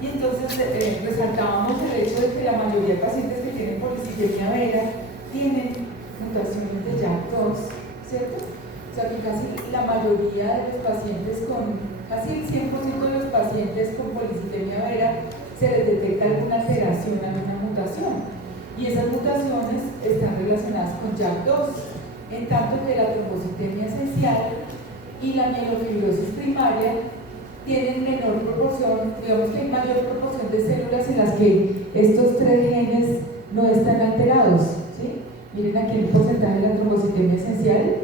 Y entonces resaltábamos el hecho de que la mayoría de pacientes que tienen policitemia vera tienen mutaciones de JAK2, ¿cierto? O sea que casi la mayoría de los pacientes casi el 100% de los pacientes con policitemia vera se les detecta alguna alteración, alguna mutación. Y esas mutaciones están relacionadas con JAK2, en tanto que la trombocitemia esencial y la mielofibrosis primaria tienen menor proporción, digamos que hay mayor proporción de células en las que estos tres genes no están alterados, ¿sí? Miren aquí el porcentaje de la trombocitemia esencial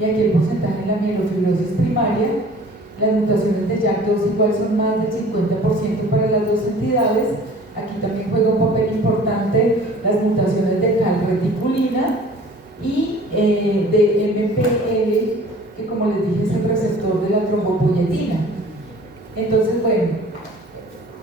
y aquí el porcentaje de la mielofibrosis primaria. Las mutaciones de JAK2 igual son más del 50% para las dos entidades. Aquí también juega un papel importante las mutaciones de calreticulina y de MPL, que como les dije es el receptor de la trombopoyetina. Entonces, bueno,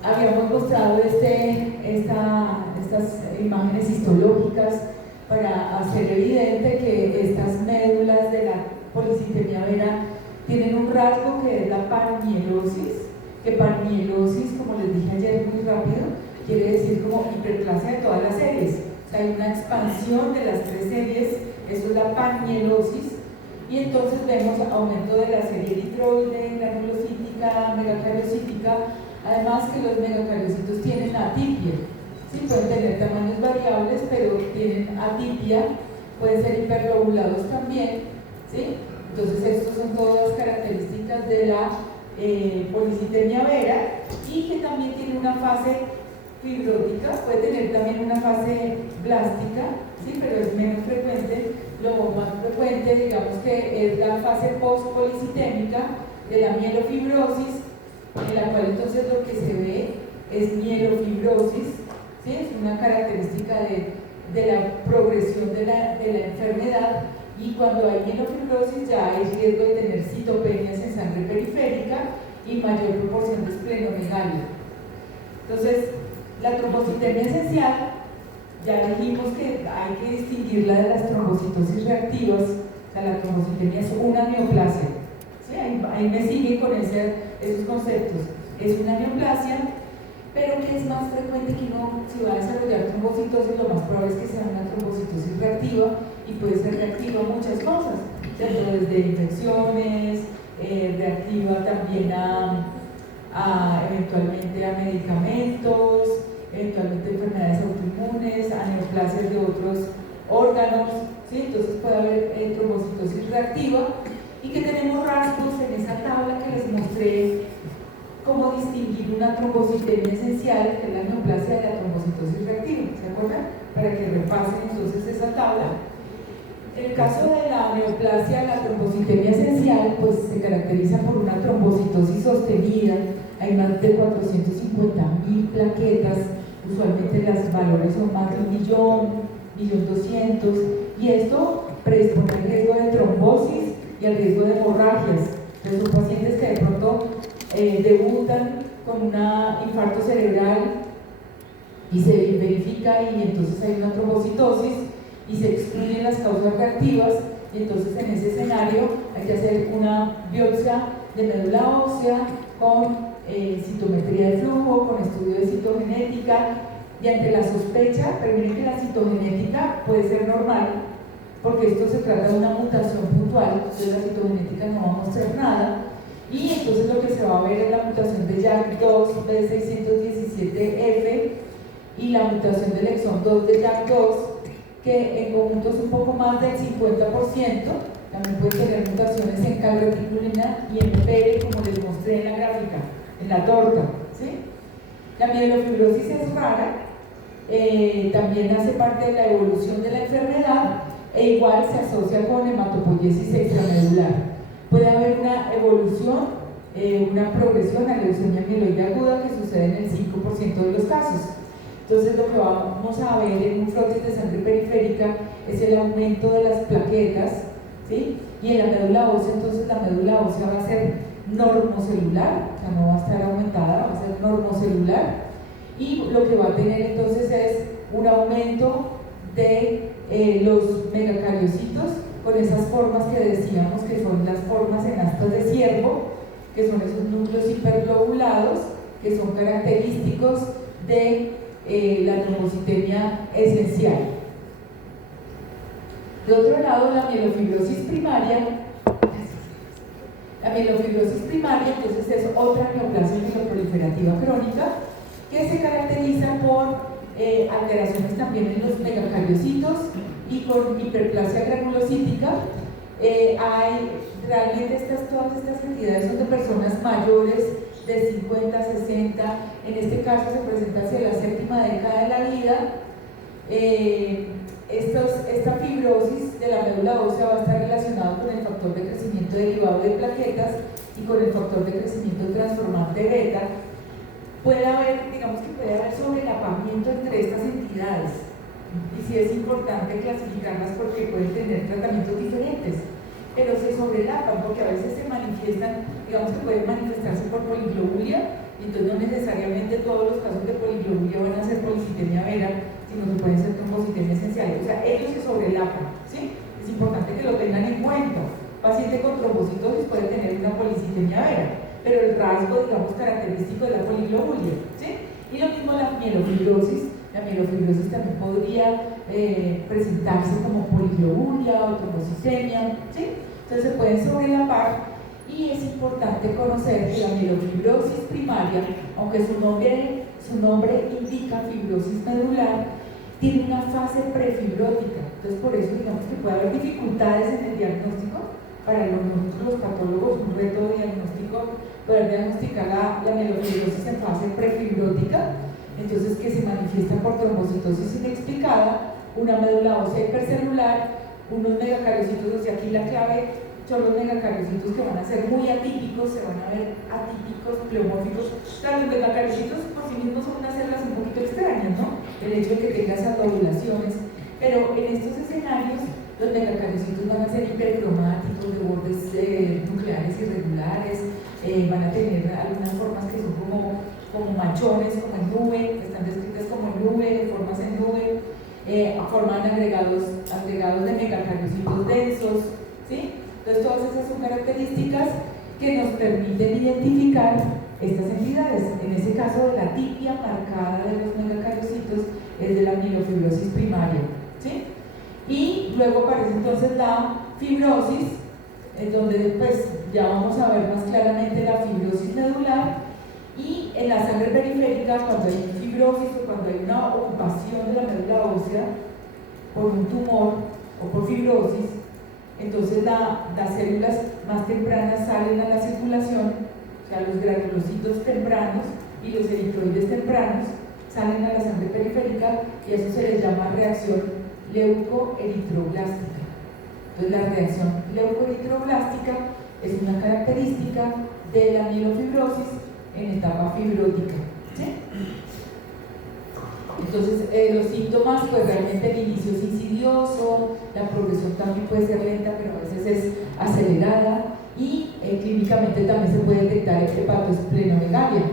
habíamos mostrado estas imágenes histológicas para hacer evidente que estas médulas de la policitemia vera tienen un rasgo que es la panmielosis, que panmielosis, como les dije ayer muy rápido, quiere decir como hiperplasia de todas las series. O sea, hay una expansión de las tres series, eso es la panmielosis, y entonces vemos aumento de la serie eritroide, granulocítica, megacariocítica, además que los megacariocitos tienen atipia, ¿sí? Pueden tener tamaños variables, pero tienen atipia, pueden ser hiperlobulados también, ¿sí? Entonces estas son todas las características de la policitemia vera, y que también tiene una fase fibrótica, puede tener también una fase blástica, ¿sí? Pero es menos frecuente. Lo más frecuente, digamos que es la fase post-policitémica de la mielofibrosis, en la cual entonces lo que se ve es mielofibrosis, ¿sí? Es una característica de la progresión de la enfermedad, y cuando hay mielofibrosis ya hay riesgo de tener citopenias en sangre periférica y mayor proporción de esplenomegalia. Entonces, la trombocitemia esencial, ya dijimos que hay que distinguirla de las trombocitosis reactivas. O sea, la trombocitemia es una neoplasia, ¿sí? Ahí me siguen con esos conceptos. Es una neoplasia, pero que es más frecuente que uno, si va a desarrollar trombocitosis, lo más probable es que sea una trombocitosis reactiva, y puede ser reactiva a muchas cosas, ¿cierto? Desde infecciones, reactiva también eventualmente a medicamentos, eventualmente enfermedades autoinmunes, a neoplasias de otros órganos, ¿sí? Entonces puede haber trombocitosis reactiva, y que tenemos rasgos en esa tabla que les mostré cómo distinguir una trombocitemia esencial, que es la neoplasia, de la trombocitosis reactiva, ¿se acuerdan? Para que repasen entonces esa tabla. En el caso de la neoplasia, la trombocitemia esencial, pues se caracteriza por una trombocitosis sostenida. Hay más de 450.000 plaquetas, usualmente los valores son más de 1.200.000, y esto predispone al riesgo de trombosis y al riesgo de hemorragias. Entonces son pacientes que de pronto debutan con un infarto cerebral y se verifica, y entonces hay una trombocitosis y se excluyen las causas reactivas, y entonces en ese escenario hay que hacer una biopsia de médula ósea con citometría de flujo, con estudio de citogenética, y ante la sospecha, pero miren que la citogenética puede ser normal, porque esto se trata de una mutación puntual, entonces la citogenética no va a mostrar nada, y entonces lo que se va a ver es la mutación de JAK2 B617F y la mutación del exón 2 de JAK2, que en conjunto es un poco más del 50%. También puede tener mutaciones en calreticulina y en PL, como les mostré en la gráfica, en la torta, ¿sí? La mielofibrosis es rara, también hace parte de la evolución de la enfermedad, e igual se asocia con hematopoiesis extramedular. Puede haber una evolución, una progresión a leucemia mieloide aguda, que sucede en el 5% de los casos. Entonces lo que vamos a ver en un frotis de sangre periférica es el aumento de las plaquetas, ¿sí? Y en la médula ósea, entonces la médula ósea va a ser normocelular, o sea, no va a estar aumentada, va a ser normocelular, y lo que va a tener entonces es un aumento de los megacariocitos, con esas formas que decíamos que son las formas en astas de ciervo, que son esos núcleos hiperglobulados, que son característicos de la trombocitemia esencial. De otro lado, la mielofibrosis primaria. La mielofibrosis primaria, entonces, es otra neoplasia mieloproliferativa crónica que se caracteriza por alteraciones también en los megacariocitos y con hiperplasia granulocítica. Realmente todas estas entidades son de personas mayores de 50, 60, en este caso se presenta hacia la séptima década de la vida. Esta fibrosis de la médula ósea va a estar relacionada con el factor de crecimiento derivado de plaquetas y con el factor de crecimiento transformante beta. Puede haber sobrelapamiento entre estas entidades, y sí es importante clasificarlas porque pueden tener tratamientos diferentes, pero se sobrelapan porque a veces se manifiestan, digamos que pueden manifestarse por poliglobulia, y entonces no necesariamente todos los casos de poliglobulia van a ser policitemia vera, sino que pueden ser trombocitemia esencial. O sea, ellos se sobrelapan, ¿sí? Es importante que lo tengan en cuenta. Paciente con trombocitosis puede tener una policitemia vera, pero el rasgo, digamos, característico de la poliglobulia, ¿sí? Y lo mismo la mielofibrosis. La mielofibrosis también podría presentarse como poliglobulia o trombocitemia, ¿sí? Entonces se pueden sobrelapar, y es importante conocer que la mielofibrosis primaria, aunque su nombre indica fibrosis medular, tiene una fase prefibrótica. Entonces por eso digamos que puede haber dificultades en el diagnóstico. Para nosotros los patólogos, un reto diagnóstico, poder diagnosticar la mielofibrosis en fase prefibrótica, entonces que se manifiesta por trombocitosis inexplicada, una médula ósea hipercelular, unos megacariocitos. O sea, aquí la clave son los megacariocitos que van a ser muy atípicos, se van a ver atípicos, pleomórficos. Claro, los megacariocitos por sí mismos son unas células un poquito extrañas, ¿no? El hecho de que tenga esas lobulaciones, pero en estos escenarios los megacariocitos van a ser hipercromáticos, de bordes nucleares irregulares, van a tener algunas formas que son como machones, como en nube, están descritas como en nube, formas en nube, forman agregados de megacariocitos densos, ¿sí? Entonces todas esas son características que nos permiten identificar estas entidades. En ese caso, la tipia marcada de los megacariocitos es de la mielofibrosis primaria, ¿sí? Y luego aparece entonces la fibrosis, en donde pues ya vamos a ver más claramente la fibrosis medular. Y en la sangre periférica, cuando hay fibrosis o cuando hay una ocupación de la médula ósea por un tumor o por fibrosis, entonces las células más tempranas salen a la circulación, o sea, los granulocitos tempranos y los eritroides tempranos salen a la sangre periférica, y eso se les llama reacción leucoeritroblástica. Entonces la reacción leucoeritroblástica es una característica de la mielofibrosis en etapa fibrótica, ¿sí? Entonces los síntomas, pues realmente el inicio es insidioso, la progresión también puede ser lenta, pero a veces es acelerada, y clínicamente también se puede detectar hepatosplenomegalia.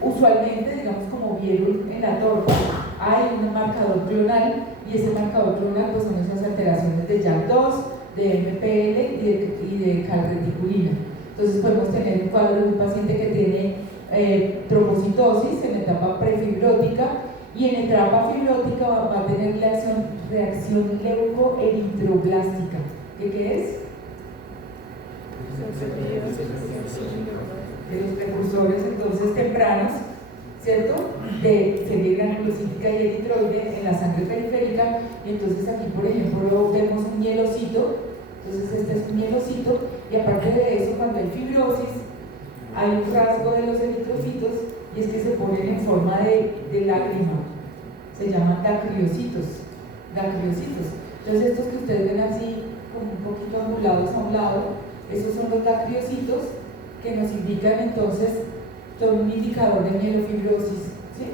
Usualmente, digamos, como vieron en la torta, hay un marcador clonal, y ese marcador clonal pues son esas alteraciones de JAK2, de MPL y de calreticulina. Entonces podemos tener un cuadro de un paciente que tiene trombocitosis en etapa prefibrótica, y en etapa fibrótica va a tener reacción leucoeritroblástica. ¿Qué es? De los precursores entonces tempranos, ¿cierto? De serie granulocítica y eritroide en la sangre periférica. Y entonces aquí, por ejemplo, vemos un mielocito. Entonces este es un mielocito, y aparte de eso, cuando hay fibrosis, hay un rasgo de los eritrocitos, y es que se ponen en forma de lágrima. Se llaman dacriocitos. Entonces estos que ustedes ven así, como un poquito angulados a un lado, esos son los dacriocitos, que nos indican entonces, son un indicador de mielofibrosis, ¿sí?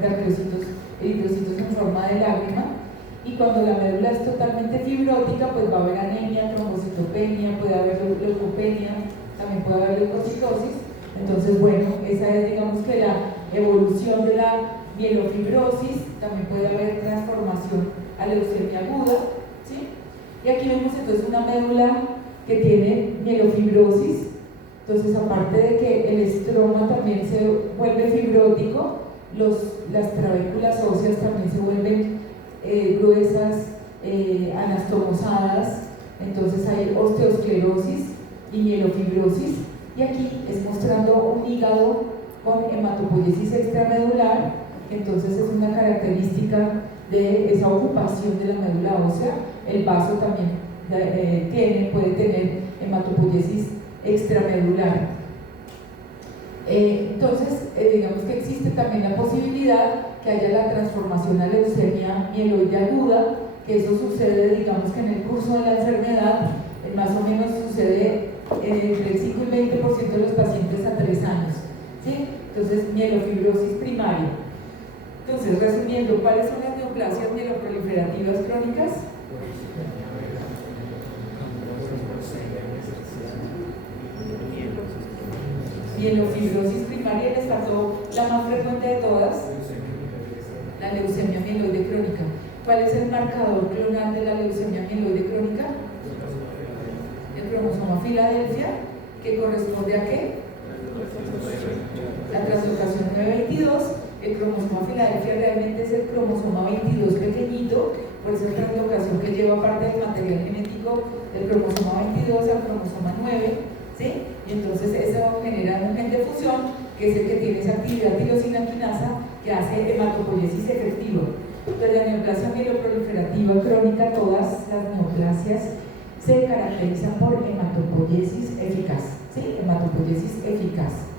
Dacriocitos, eritrocitos en forma de lágrima. Y cuando la médula es totalmente fibrótica, pues va a haber anemia, trombocitopenia, puede haber leucopenia, también puede haber leucocitosis. Entonces, bueno, esa es, digamos, que la evolución de la mielofibrosis. También puede haber transformación a leucemia aguda, ¿sí? Y aquí vemos entonces una médula que tiene mielofibrosis, Entonces, aparte de que el estroma también se vuelve fibrótico, las trabéculas óseas también se vuelven gruesas, anastomosadas, entonces hay osteosclerosis y mielofibrosis, y aquí es mostrando un hígado con hematopoiesis extramedular. Entonces es una característica de esa ocupación de la médula ósea. El vaso también puede tener hematopoiesis extramedular. Entonces, digamos que existe también la posibilidad que haya la transformación a leucemia mieloide aguda, que eso sucede, digamos que en el curso de la enfermedad, más o menos sucede entre el 5 y el 20% de los pacientes a 3 años, ¿sí? Entonces, mielofibrosis primaria. Entonces, resumiendo, ¿cuáles son las neoplasias mieloproliferativas crónicas? Mielofibrosis primaria, les faltó la más frecuente de todas, la leucemia mieloide crónica. ¿Cuál es el marcador clonal de la leucemia mieloide crónica? El cromosoma Filadelfia, que corresponde a ¿qué? La translocación 922. El cromosoma Filadelfia realmente es el cromosoma 22 pequeñito, por esa translocación que lleva parte del material genético del cromosoma 22 al cromosoma 9, ¿sí? Y entonces eso genera un gen de fusión, que es el que tiene esa actividad tirosina quinasa que hace hematopoiesis efectiva. Entonces, la neoplasia mieloproliferativa crónica, todas las neoplasias se caracterizan por hematopoiesis eficaz, ¿sí? Hematopoiesis eficaz.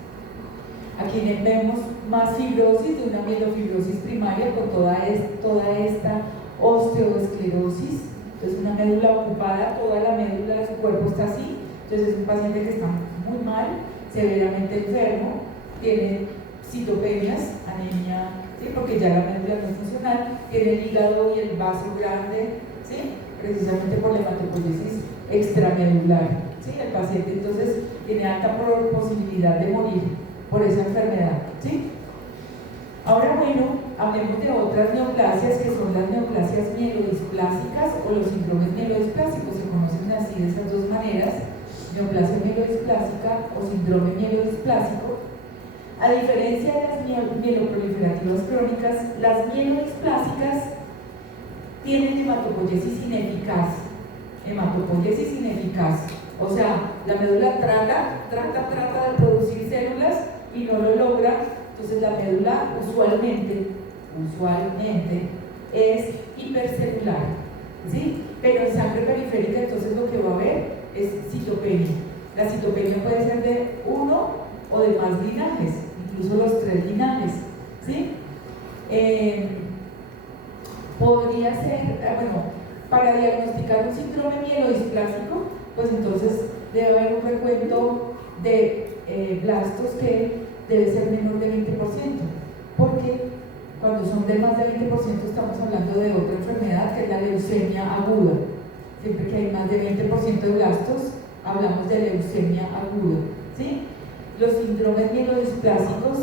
Aquí vemos más fibrosis, de una mielofibrosis primaria con toda esta osteoesclerosis. Entonces, una médula ocupada, toda la médula de su cuerpo está así. Entonces, es un paciente que está muy mal, severamente enfermo, tiene citopenias, anemia, ¿sí? Porque ya la médula no es funcional, tiene el hígado y el vaso grande, ¿sí? Precisamente por la hematopoiesis extramedular, ¿sí? El paciente entonces tiene alta posibilidad de morir por esa enfermedad, ¿sí? Ahora, bueno, hablemos de otras neoplasias, que son las neoplasias mielodisplásicas o los síndromes mielodisplásicos. Se conocen así de esas dos maneras: neoplasia mielodisplásica o síndrome mielodisplásico. A diferencia de las mieloproliferativas crónicas, las mielodisplásicas tienen hematopoiesis ineficaz. Hematopoiesis ineficaz. O sea, la médula trata de producir células y no lo logra. Entonces la médula usualmente es hipercelular, ¿sí? Pero en sangre periférica entonces lo que va a haber es citopenia. La citopenia puede ser de uno o de más linajes, incluso los 3 linajes, ¿sí? Podría ser, bueno, para diagnosticar un síndrome mielodisplásico, pues entonces debe haber un recuento de blastos que debe ser menor de 20%, porque cuando son de más de 20% estamos hablando de otra enfermedad, que es la leucemia aguda. Siempre que hay más de 20% de blastos, hablamos de leucemia aguda, ¿sí? Los síndromes mielodisplásicos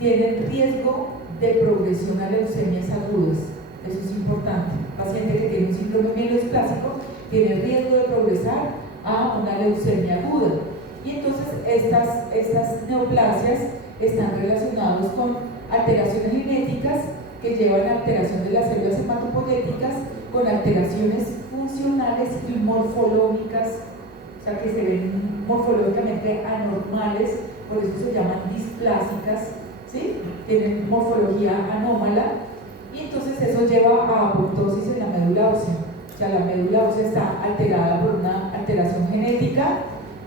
tienen riesgo de progresión a leucemias agudas. Eso es importante. El paciente que tiene un síndrome mielodisplásico tiene riesgo de progresar a una leucemia aguda. Y entonces estas neoplasias están relacionadas con alteraciones genéticas que llevan a alteración de las células hematopoyéticas, con alteraciones funcionales y morfológicas, o sea, que se ven morfológicamente anormales, por eso se llaman displásicas, ¿sí? Tienen morfología anómala, y entonces eso lleva a apoptosis en la médula ósea. O sea, la médula ósea está alterada por una alteración genética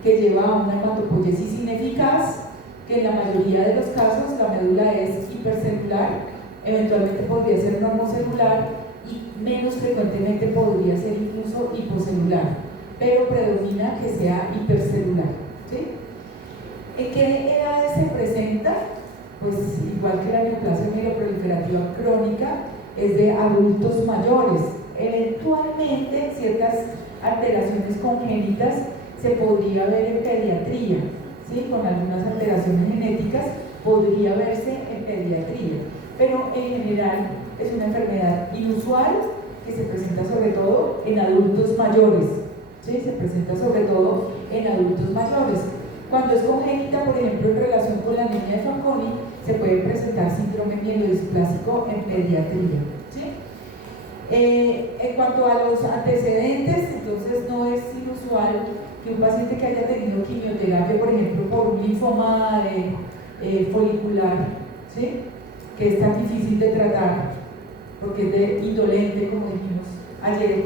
que lleva a una hematopoiesis ineficaz, que en la mayoría de los casos la médula es hipercelular, eventualmente podría ser normocelular y menos frecuentemente podría ser incluso hipocelular, pero predomina que sea hipercelular, ¿sí? ¿En qué edades se presenta? Pues igual que la neoplasia mieloproliferativa crónica, es de adultos mayores. Eventualmente ciertas alteraciones congénitas se podría ver en pediatría, ¿sí? Con algunas alteraciones genéticas podría verse en pediatría, pero en general es una enfermedad inusual que se presenta sobre todo en adultos mayores, ¿sí? Se presenta sobre todo en adultos mayores. Cuando es congénita, por ejemplo, en relación con la anemia de Fanconi, se puede presentar síndrome mielodisplásico en pediatría, ¿sí? En cuanto a los antecedentes, entonces no es inusual que un paciente que haya tenido quimioterapia, por ejemplo, por un linfoma folicular, ¿sí?, que es tan difícil de tratar, porque es de indolente, como dijimos ayer,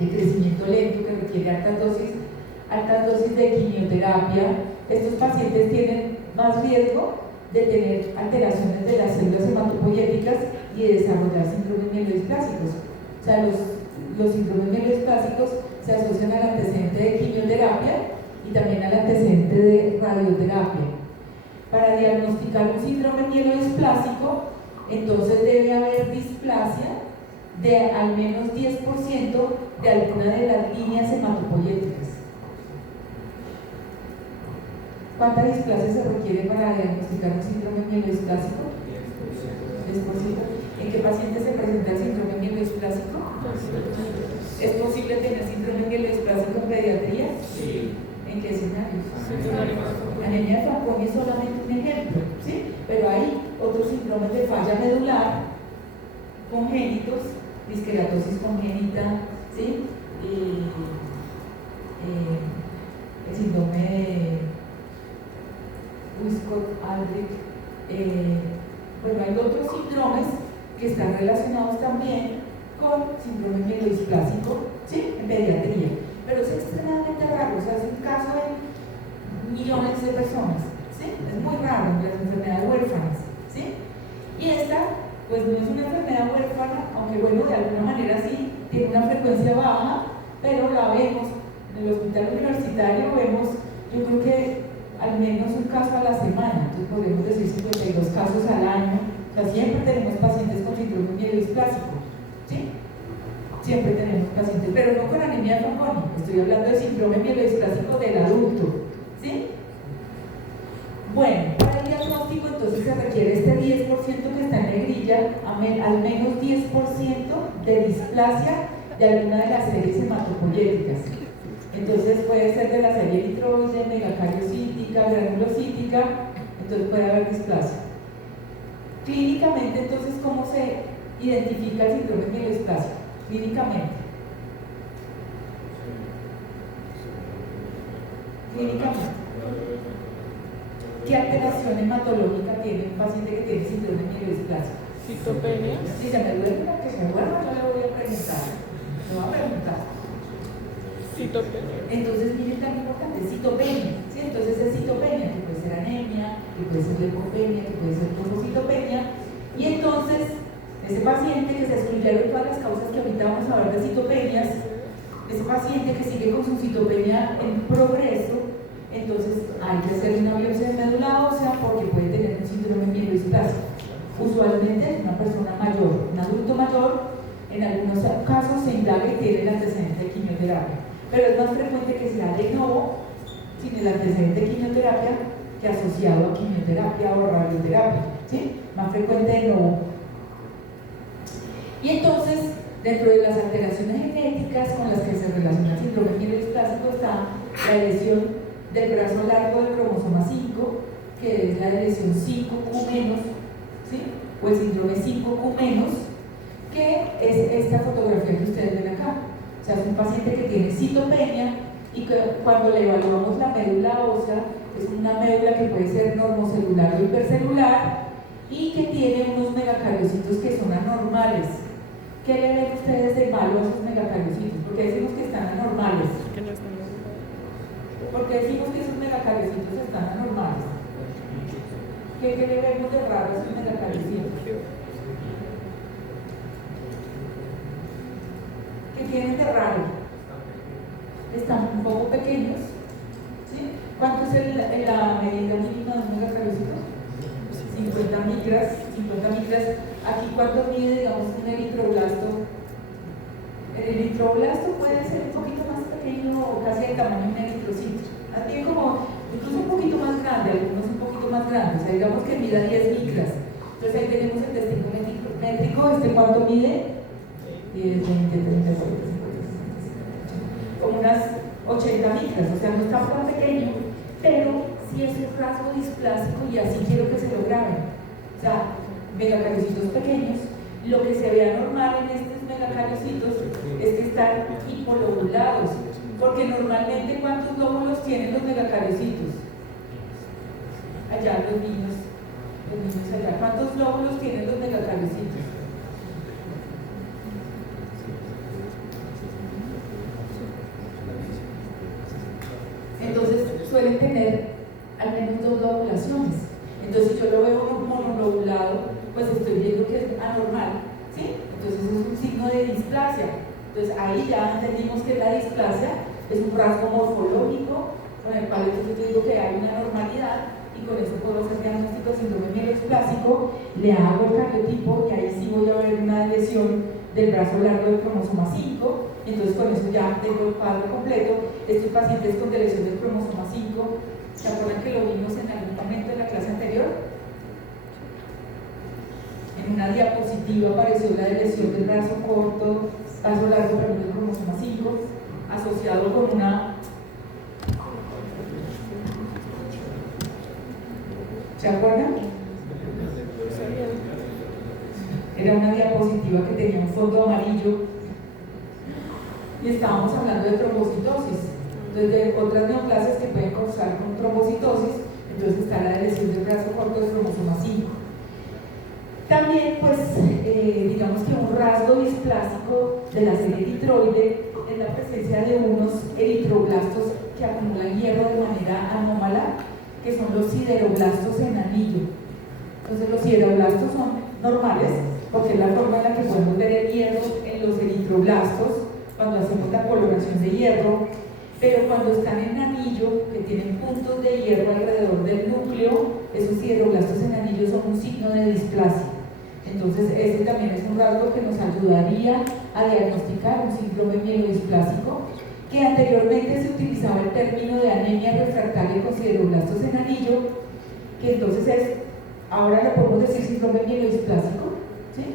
de crecimiento lento, que requiere altas dosis de quimioterapia. Estos pacientes tienen más riesgo de tener alteraciones de las células hematopoyéticas y de desarrollar síndromes mielodisplásicos. O sea, los síndromes mielodisplásicos se asocian al antecedente de quimioterapia y también al antecedente de radioterapia. Para diagnosticar un síndrome mielodisplásico, entonces debe haber displasia de al menos 10% de alguna de las líneas hematopoyéticas. ¿Cuánta displasia se requiere para diagnosticar un síndrome mielodisplásico? 10%. ¿En qué paciente se presenta el síndrome mielodisplásico? ¿Es posible tener síndrome mielodisplásico en pediatría? Sí. ¿En qué escenarios? La anemia de Fanconi es solamente un ejemplo, ¿sí? Pero hay otros síndromes de falla medular congénitos, disqueratosis congénita, ¿sí? El síndrome de Wiskott-Aldrich. Bueno, hay otros síndromes que están relacionados también con síndrome mielodisplásico, ¿sí?, en pediatría, pero es extremadamente raro, o sea, es un caso de millones de personas, ¿sí? Es muy raro en las enfermedades huérfanas, ¿sí? Y esta, pues no es una enfermedad huérfana, aunque bueno, de alguna manera sí, tiene una frecuencia baja, pero la vemos en el hospital universitario, vemos, yo creo que al menos un caso a la semana, entonces podemos decir 52 casos al año, o sea, siempre tenemos pacientes con síndrome mielodisplásico, ¿sí? Siempre tenemos pacientes, pero no con anemia de Fanconi, estoy hablando de síndrome mielodisplásico del adulto, ¿sí? Bueno, para el diagnóstico entonces se requiere este 10% que está en negrilla, al menos 10% de displasia de alguna de las series hematopoyéticas. Entonces puede ser de la serie eritroide, megacariocítica, granulocítica, entonces puede haber displasia. Clínicamente, entonces, ¿cómo se identifica el síndrome mielodisplásico? Clínicamente. ¿Qué alteración hematológica tiene un paciente que tiene síndrome mielodisplásico? Citopenia. Si se me duele la que se duerma, yo le voy a preguntar. Le voy a preguntar. Citopenia. Entonces, miren tan importante, citopenia, ¿sí? Entonces es citopenia, que puede ser anemia, que puede ser leucopenia, que puede ser trombocitopenia, y entonces ese paciente que se excluyeron todas las causas que ahorita vamos a hablar de citopenias, ese paciente que sigue con su citopenia en progreso, entonces hay que hacer una biopsia de médula ósea porque puede tener un síndrome mielodisplásico. Usualmente es una persona mayor, un adulto mayor, en algunos casos se indaga y tiene el antecedente de quimioterapia. Pero es más frecuente que sea de nuevo, sin el antecedente de quimioterapia, que asociado a quimioterapia o radioterapia, ¿sí? Más frecuente de nuevo. Y entonces, dentro de las alteraciones genéticas con las que se relaciona el síndrome mielodisplásico está la lesión del brazo largo del cromosoma 5, que es la lesión 5q-, ¿sí?, o el síndrome 5q-, que es esta fotografía que ustedes ven acá. O sea, es un paciente que tiene citopenia y que cuando le evaluamos la médula ósea, es una médula que puede ser normocelular o hipercelular y que tiene unos megacariocitos que son anormales. ¿Qué le ven ustedes de malo a esos megacariocitos? ¿Por qué decimos que están anormales? ¿Por qué decimos que esos megacariocitos están anormales? ¿Qué le vemos de raro a esos megacariocitos? ¿Qué tienen de raro? Están un poco pequeños, ¿sí? ¿Cuánto es la medida mínima de un megacariocito? 50 micras. Aquí, ¿cuánto mide, digamos, un eritroblasto? El eritroblasto puede ser un poquito más pequeño o casi el tamaño de un eritrocito. Así como, incluso un poquito más grande, algunos un poquito más grandes. O sea, digamos que mida 10 micras. Entonces ahí tenemos el testigo métrico. ¿Cuánto mide? 10, 20, 30, 40, 50, 60, 70, 80, como unas 80 micras, o sea, no está tan pequeño, pero si es un rasgo displásico y así quiero que se lo graben. O sea, megacariocitos pequeños, lo que se vea normal en estos megacariocitos es que están hipolobulados, porque normalmente ¿cuántos lóbulos tienen los megacariocitos? Allá los niños allá, ¿cuántos lóbulos tienen los megacariocitos? Entonces suelen tener al menos 2 lobulaciones. Entonces si yo lo veo monolobulado, pues estoy viendo que es anormal, ¿sí? Entonces es un signo de displasia. Entonces ahí ya entendimos que la displasia es un rasgo morfológico con el cual entonces yo digo que hay una normalidad y con eso puedo hacer diagnóstico de síndrome mielodisplásico, le hago el cariotipo y ahí sí voy a ver una lesión del brazo largo del cromosoma 5. Entonces con eso ya tengo el cuadro completo. Estos pacientes con lesión del cromosoma 5, ¿se acuerdan que lo vimos en algún momento en la clase anterior? En una diapositiva apareció la lesión del brazo corto, brazo largo, perdón, del cromosoma 5, asociado con una... ¿Se acuerdan? Era una diapositiva que tenía un fondo amarillo y estábamos hablando de trombocitosis. Entonces, de otras neoplasias que pueden causar con trombocitosis, entonces está la lesión del brazo corto del cromosoma 5. También, pues, digamos que un rasgo displásico de la serie eritroide es la presencia de unos eritroblastos que acumulan hierro de manera anómala, que son los sideroblastos en anillo. Entonces los sideroblastos son normales porque es la forma en la que podemos ver el hierro en los eritroblastos cuando hacemos la coloración de hierro, pero cuando están en anillo, que tienen puntos de hierro alrededor del núcleo, esos sideroblastos en anillo son un signo de displasia. Entonces ese también es un rasgo que nos ayudaría a diagnosticar un síndrome mielodisplásico, que anteriormente se utilizaba el término de anemia refractaria con sideroblastos en anillo, que entonces ahora le podemos decir síndrome mielodisplásico, ¿sí?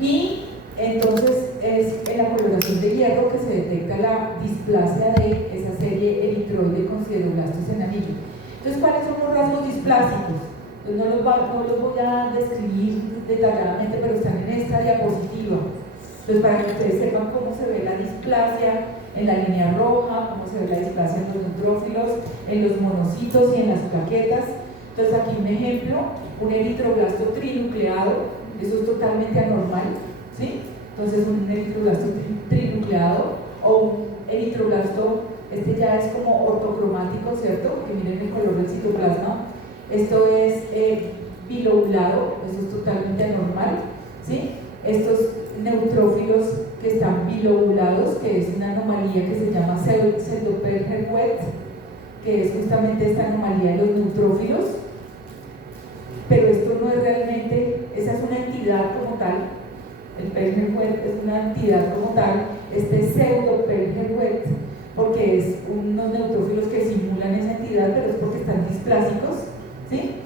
Y entonces es en la coloración de hierro que se detecta la displasia de esa serie eritroide con sideroblastos en anillo. Entonces, ¿cuáles son los rasgos displásicos? Pues no los voy a describir detalladamente, pero están en esta diapositiva. Entonces, para que ustedes sepan cómo se ve la displasia en la línea roja, cómo se ve la displasia en los neutrófilos, en los monocitos y en las plaquetas. Entonces, aquí un ejemplo, un eritroblasto trinucleado, eso es totalmente anormal, ¿sí? Entonces, un eritroblasto trinucleado o un eritroblasto, este ya es como ortocromático, ¿cierto? Que miren el color del citoplasma. Esto es bilobulado, eso es totalmente anormal, ¿sí? Estos neutrófilos que están bilobulados, que es una anomalía que se llama Pseudoperger-Wett, que es justamente esta anomalía de los neutrófilos, pero esto no es realmente, esa es una entidad como tal, el Perger-Wett es una entidad como tal, este Pseudoperger-Wett, porque es unos neutrófilos que simulan esa entidad, pero es porque están displásicos, ¿sí?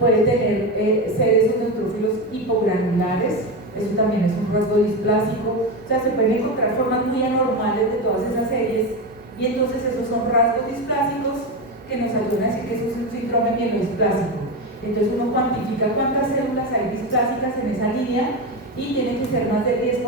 Puede tener ser esos neutrófilos hipogranulares, eso también es un rasgo displásico, o sea, se pueden encontrar formas muy anormales de todas esas series, y entonces esos son rasgos displásicos que nos ayudan a decir que eso es un síndrome mielodisplásico. Entonces uno cuantifica cuántas células hay displásicas en esa línea y tiene que ser más del 10%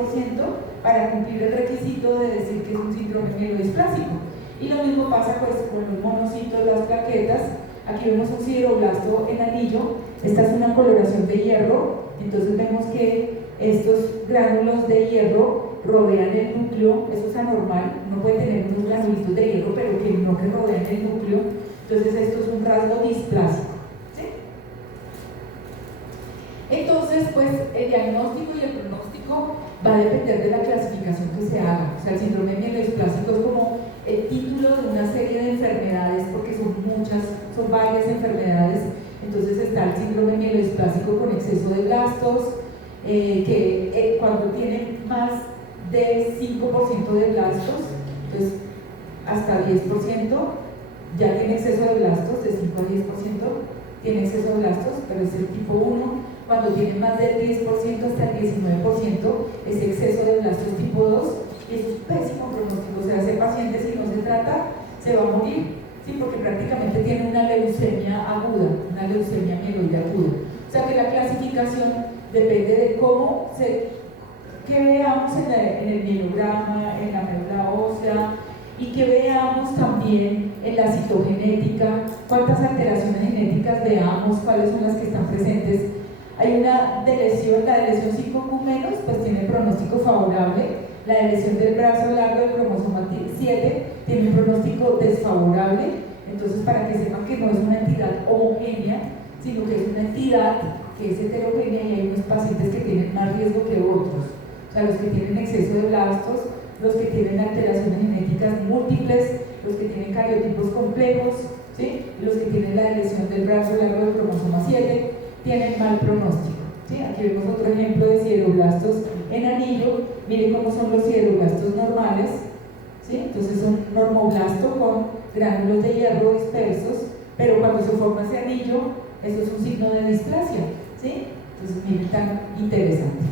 para cumplir el requisito de decir que es un síndrome mielodisplásico. Y lo mismo pasa pues con los monocitos, las plaquetas. Aquí vemos un sideroblasto en anillo, esta es una coloración de hierro, entonces vemos que estos gránulos de hierro rodean el núcleo, eso es anormal, uno puede tener unos granulitos de hierro pero que no que rodean el núcleo, entonces esto es un rasgo displásico, ¿sí? Entonces pues el diagnóstico y el pronóstico va a depender de la clasificación que se haga, o sea el síndrome mielodisplásico es como el título de una serie de enfermedades porque son muchas, son varias enfermedades, entonces está el síndrome mielodisplásico con exceso de blastos, que cuando tiene más de 5% de blastos, entonces hasta 10% ya tiene exceso de blastos, de 5 a 10% tiene exceso de blastos, pero es el tipo 1, cuando tiene más del 10% hasta el 19% es exceso de blastos tipo 2, y es un pésimo pronóstico, o sea, ese paciente si no se trata se va a morir, ¿sí? Porque prácticamente tiene una leucemia aguda, una leucemia mieloide aguda. O sea que la clasificación depende de qué veamos en el mielograma, en la médula ósea, y que veamos también en la citogenética, cuántas alteraciones genéticas veamos, cuáles son las que están presentes. Hay una lesión, la de lesión 5q-, pues tiene pronóstico favorable. La de lesión del brazo largo del cromosoma 7 tiene un pronóstico desfavorable. Entonces, para que sepan que no es una entidad homogénea, sino que es una entidad que es heterogénea, y hay unos pacientes que tienen más riesgo que otros. O sea, los que tienen exceso de blastos, los que tienen alteraciones genéticas múltiples, los que tienen cariotipos complejos, ¿sí? Los que tienen la lesión del brazo largo del cromosoma 7 tienen mal pronóstico, ¿sí? Aquí vemos otro ejemplo de sideroblastos en anillo. Miren cómo son los sideroblastos normales, ¿sí? Entonces son normoblasto con gránulos de hierro dispersos, pero cuando se forma ese anillo, eso es un signo de displasia, ¿sí? Entonces miren, tan interesante.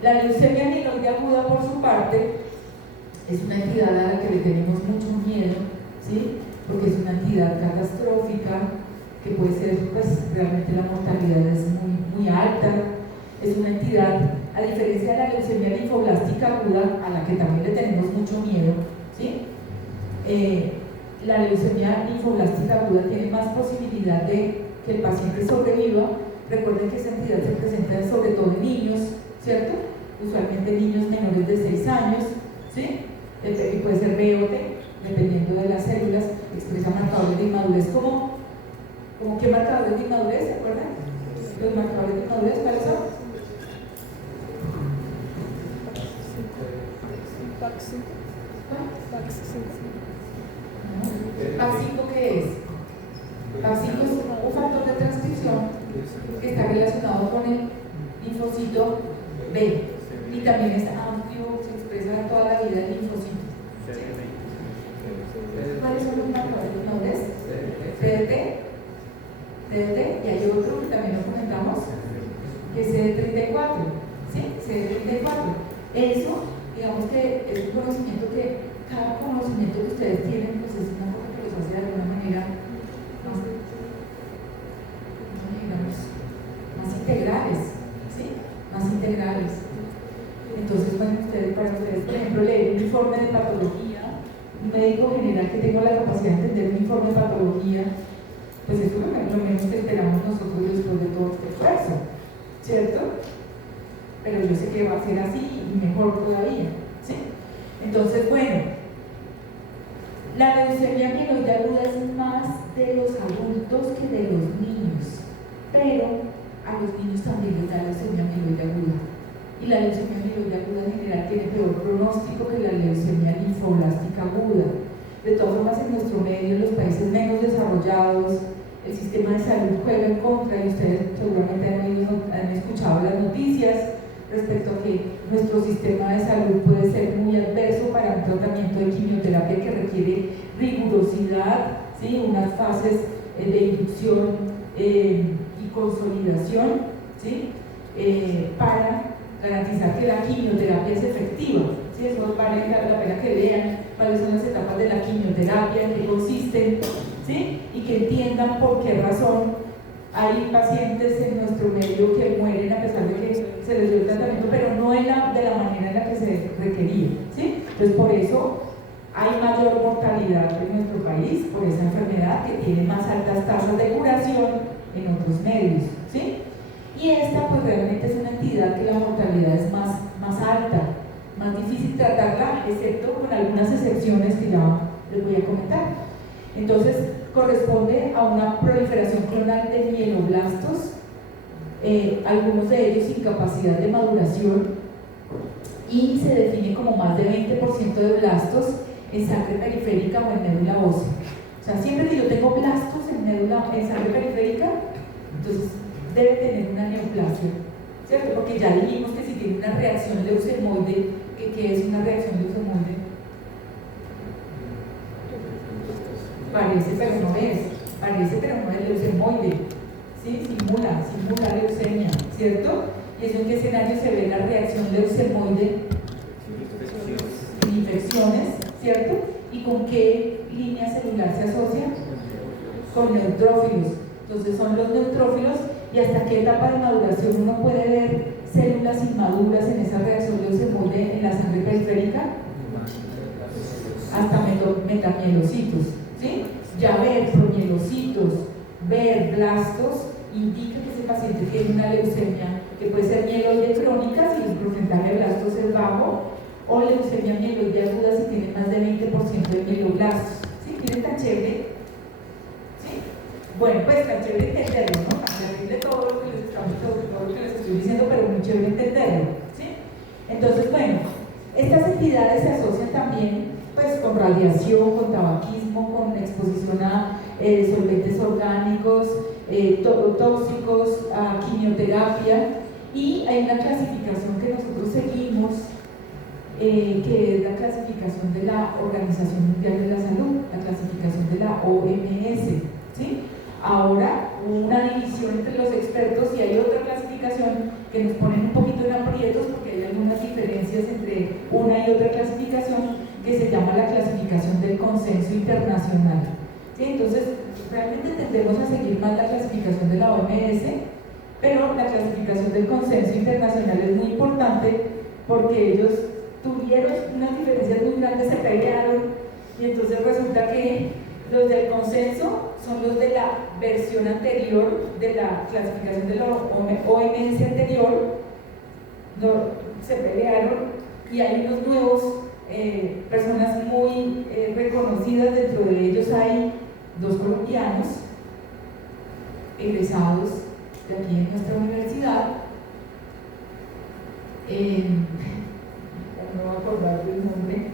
La leucemia mieloide aguda, por su parte, es una entidad a la que le tenemos mucho miedo, ¿sí? Porque es una entidad catastrófica, que puede ser, pues realmente la mortalidad es muy alta. Es una entidad, a diferencia de la leucemia linfoblástica aguda, a la que también le tenemos mucho miedo, ¿sí? La leucemia linfoblástica aguda tiene más posibilidad de que el paciente sobreviva. Recuerden que esa entidad se presenta sobre todo en niños, ¿cierto? Usualmente niños menores de 6 años, ¿sí? Y puede ser BOT, dependiendo de las células, expresa marcadores de inmadurez. ¿Cómo qué marcadores de inmadurez? ¿Se acuerdan? Los marcadores de inmadurez, ¿cuáles son? PAX5. PAX5, ¿qué es? PAX5 es un factor de transcripción que está relacionado con el linfocito B, y también es amplio, se expresa toda la vida del linfocito. ¿Sí? ¿Cuáles son los marcadores de inmadurez? DDT, y hay otro que también lo comentamos, que es CD34, ¿sí? CD34. Eso, digamos que es un conocimiento que, cada conocimiento que ustedes tienen, pues es una cosa que los hace de alguna manera más integrales, ¿sí? Más integrales. Entonces, bueno, para ustedes, por ejemplo, leer un informe de patología, un médico general que tenga la capacidad de entender un informe de patología, pues eso es lo menos que esperamos nosotros después de todo este esfuerzo, ¿cierto? Pero yo sé que va a ser así y mejor todavía, ¿sí? Entonces, bueno, la leucemia mieloide aguda es más de los adultos que de los niños, pero a los niños también les da leucemia mieloide aguda. Y la leucemia mieloide aguda en general tiene peor pronóstico que la leucemia linfoblástica aguda. De todas formas, en nuestro medio, en los países menos desarrollados, el sistema de salud juega en contra, y ustedes seguramente han escuchado las noticias respecto a que nuestro sistema de salud puede ser muy adverso para un tratamiento de quimioterapia que requiere rigurosidad, ¿sí? Unas fases de inducción y consolidación, ¿sí? Para garantizar que la quimioterapia es efectiva, ¿sí? Eso vale la pena que vean cuáles son las etapas de la quimioterapia, en qué consisten, ¿sí? Y que entiendan por qué razón hay pacientes en nuestro medio que mueren a pesar de que se les dio el tratamiento, pero no de la manera en la que se requería, ¿sí? Entonces, por eso hay mayor mortalidad en nuestro país por esa enfermedad, que tiene más altas tasas de curación en otros medios, ¿sí? Y esta, pues realmente es una entidad que la mortalidad es más alta, más difícil tratarla, excepto con algunas excepciones que ya les voy a comentar. Entonces, corresponde a una proliferación clonal de mieloblastos, algunos de ellos sin capacidad de maduración, y se define como más de 20% de blastos en sangre periférica o en médula ósea. O sea, siempre que yo tengo blastos en sangre periférica, entonces debe tener una neoplasia, ¿cierto? Porque ya dijimos que si tiene una reacción leucemoide, ¿qué es una reacción leucemoide? Parece, pero no es leucemoide, ¿sí? Simula leucemia, ¿cierto? ¿Y eso en qué escenario se ve la reacción leucemoide? En infecciones, ¿cierto? ¿Y con qué línea se celular se asocia con neutrófilos. Entonces son los neutrófilos, y hasta qué etapa de maduración uno puede ver células inmaduras en esa reacción de Olsen-Molde en la sangre periférica, hasta metamielocitos, ¿sí? Ya ver promielocitos, ver blastos, indica que ese paciente tiene una leucemia que puede ser mieloide crónica si el porcentaje de blastos es bajo, o leucemia mieloide aguda si tiene más de 20% de mieloblastos. ¿Sí? ¿Tiene tan chévere? ¿Sí? Bueno, pues tan chévere entenderlo, ¿no? Tan terrible todo lo que les estoy diciendo, pero muy chévere entenderlo, ¿sí? Entonces, bueno, estas entidades se asocian también pues con radiación, con tabaquismo, con exposición a solventes orgánicos, tóxicos, a quimioterapia, y hay una clasificación que nosotros seguimos, que es la clasificación de la Organización Mundial de la Salud, la clasificación de la OMS, ¿sí? Ahora, una división entre los expertos, y hay otra clasificación que nos ponen un poquito en aprietos porque hay algunas diferencias entre una y otra clasificación, que se llama la clasificación del consenso internacional, ¿sí? Entonces, realmente tendemos a seguir más la clasificación de la OMS, pero la clasificación del consenso internacional es muy importante porque ellos tuvieron unas diferencias muy grandes, se pelearon, y entonces resulta que los del consenso son los de la versión anterior de la clasificación de la OMS anterior, no, se pelearon, y hay unos nuevos personas muy reconocidas. Dentro de ellos hay 2 colombianos egresados de aquí en nuestra universidad, no me voy a acordar del nombre,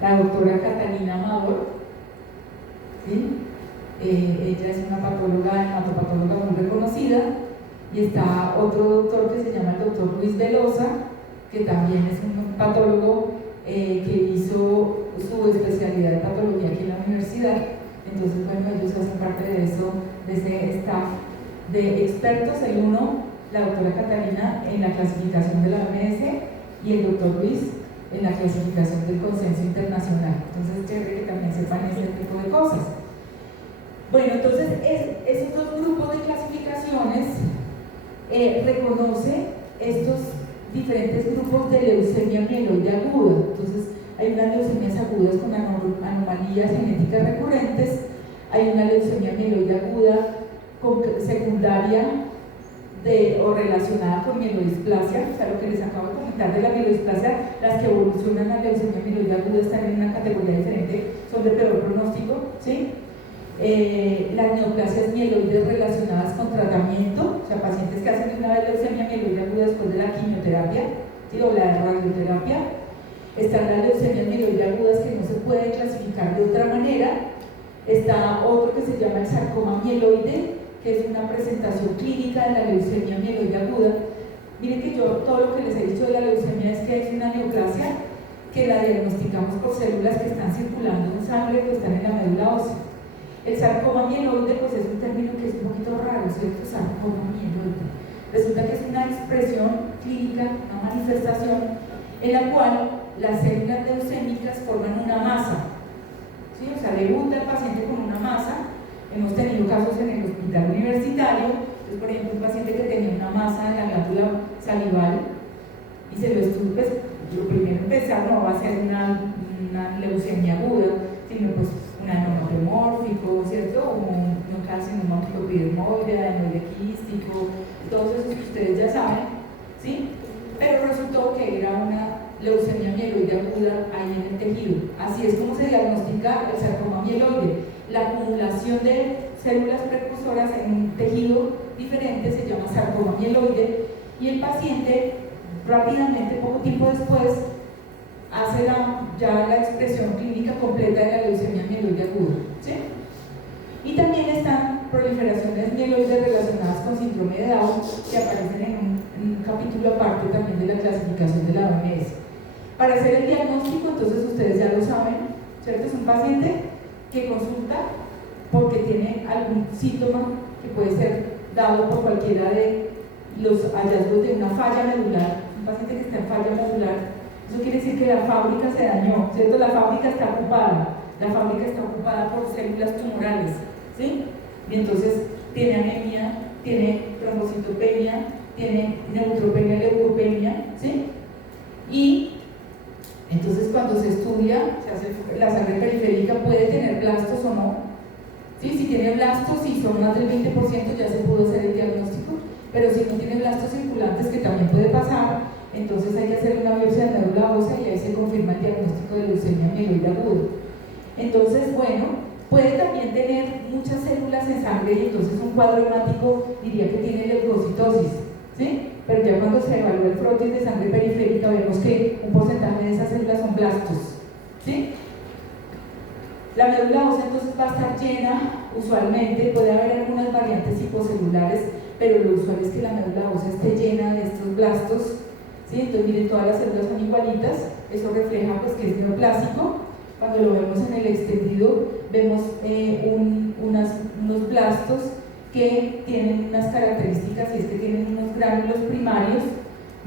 la doctora Catalina Amador, ¿sí? Ella es una patóloga, hematopatóloga muy reconocida, y está otro doctor que se llama el doctor Luis Velosa, que también es un patólogo que hizo su especialidad de patología aquí en la universidad. Entonces, bueno, ellos hacen parte de eso, de ese staff de expertos. El uno, la doctora Catalina, en la clasificación de la OMS, y el doctor Luis en la clasificación del consenso internacional. Entonces, chévere que también sepan ese tipo de cosas. Bueno, entonces, esos 2 grupos de clasificaciones reconoce estos diferentes grupos de leucemia mieloide aguda. Entonces, hay unas leucemias agudas con anomalías genéticas recurrentes, hay una leucemia mieloide aguda secundaria o relacionada con mielodisplasia, o sea, lo que les acabo de comentar de la mielodisplasia, las que evolucionan a leucemia mieloide aguda están en una categoría diferente, son de peor pronóstico, ¿sí? Las neoplasias mieloides relacionadas con tratamiento, o sea, pacientes que hacen una vez leucemia mieloide aguda después de la quimioterapia, ¿sí? O la radioterapia. Están las leucemias mieloide agudas que no se pueden clasificar de otra manera. Está otro que se llama el sarcoma mieloide, que es una presentación clínica de la leucemia mieloide aguda. Miren que yo todo lo que les he dicho de la leucemia es que es una neoplasia que la diagnosticamos por células que están circulando en sangre, que están en la médula ósea. El sarcoma mieloide, pues es un término que es un poquito raro, ¿cierto? Sarcoma mieloide. Resulta que es una expresión clínica, una manifestación en la cual las células leucémicas forman una masa, ¿sí? O sea, debuta el paciente con una masa. Hemos tenido casos en el hospital universitario, entonces, por ejemplo, un paciente que tenía una masa en la glándula salival y se lo estuvo, pues, lo primero empezar no va a ser una leucemia aguda, sino pues un adenomorfíco, ¿cierto? Un carcinoma mucoepidermoide, adenoide quístico, todos esos que ustedes ya saben, ¿sí? Pero resultó que era una leucemia mieloide aguda ahí en el tejido. Así es como se diagnostica el sarcoma mieloide. La acumulación de células precursoras en un tejido diferente se llama sarcoma mieloide, y el paciente rápidamente, poco tiempo después, hace ya la expresión clínica completa de la leucemia mieloide aguda, ¿sí? Y también están proliferaciones mieloides relacionadas con síndrome de Down, que aparecen en un capítulo aparte también de la clasificación de la OMS. Para hacer el diagnóstico, entonces ustedes ya lo saben, ¿cierto? Es un paciente que consulta porque tiene algún síntoma que puede ser dado por cualquiera de los hallazgos de una falla medular. Un paciente que está en falla medular, eso quiere decir que la fábrica se dañó, ¿cierto? La fábrica está ocupada, la fábrica está ocupada por células tumorales, ¿sí? Y entonces tiene anemia, tiene trombocitopenia, tiene neutropenia, leucopenia, ¿sí? Y entonces cuando se estudia, se hace la sangre periférica, puede tener blastos o no, ¿sí? Si tiene blastos y son más del 20% ya se pudo hacer el diagnóstico, pero si no tiene blastos circulantes, que también puede pasar, entonces hay que hacer una biopsia de médula ósea y ahí se confirma el diagnóstico de leucemia mieloide aguda. Entonces, bueno, puede también tener muchas células en sangre y entonces un cuadro hemático diría que tiene leucocitosis, ¿sí? Pero ya cuando se evalúa el frotis de sangre periférica vemos que un porcentaje de esas células son blastos, ¿sí? La médula ósea entonces va a estar llena, usualmente, puede haber algunas variantes hipocelulares, pero lo usual es que la médula ósea esté llena de estos blastos, ¿sí? Entonces miren, todas las células son igualitas, eso refleja pues que es neoplásico. Cuando lo vemos en el extendido, vemos unos blastos que tienen unas características, y es que tienen unos gránulos primarios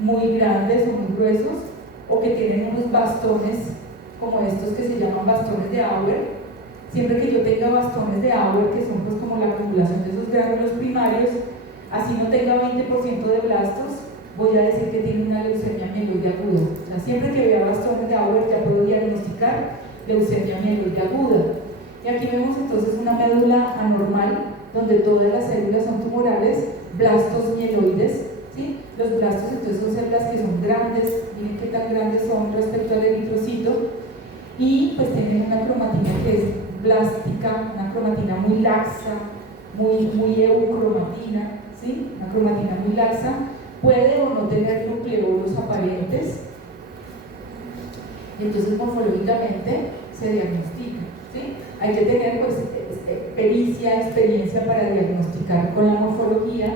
muy grandes o muy gruesos, o que tienen unos bastones como estos que se llaman bastones de Auer. Siempre que yo tenga bastones de Auer, que son pues como la acumulación de esos gránulos primarios, así no tenga 20% de blastos, voy a decir que tiene una leucemia mieloide aguda. O sea, siempre que vea bastones de Auer ya puedo diagnosticar leucemia mieloide aguda. Y aquí vemos entonces una médula anormal, donde todas las células son tumorales, blastos mieloides, ¿sí? Los blastos entonces son células que son grandes, miren qué tan grandes son respecto al eritrocito, y pues tienen una cromatina que es blástica, una cromatina muy laxa, muy eucromatina, ¿sí? Una cromatina muy laxa, puede o no tener nucleolos aparentes, y entonces morfológicamente se diagnostica, ¿sí? Hay que tener pues pericia, experiencia para diagnosticar con la morfología,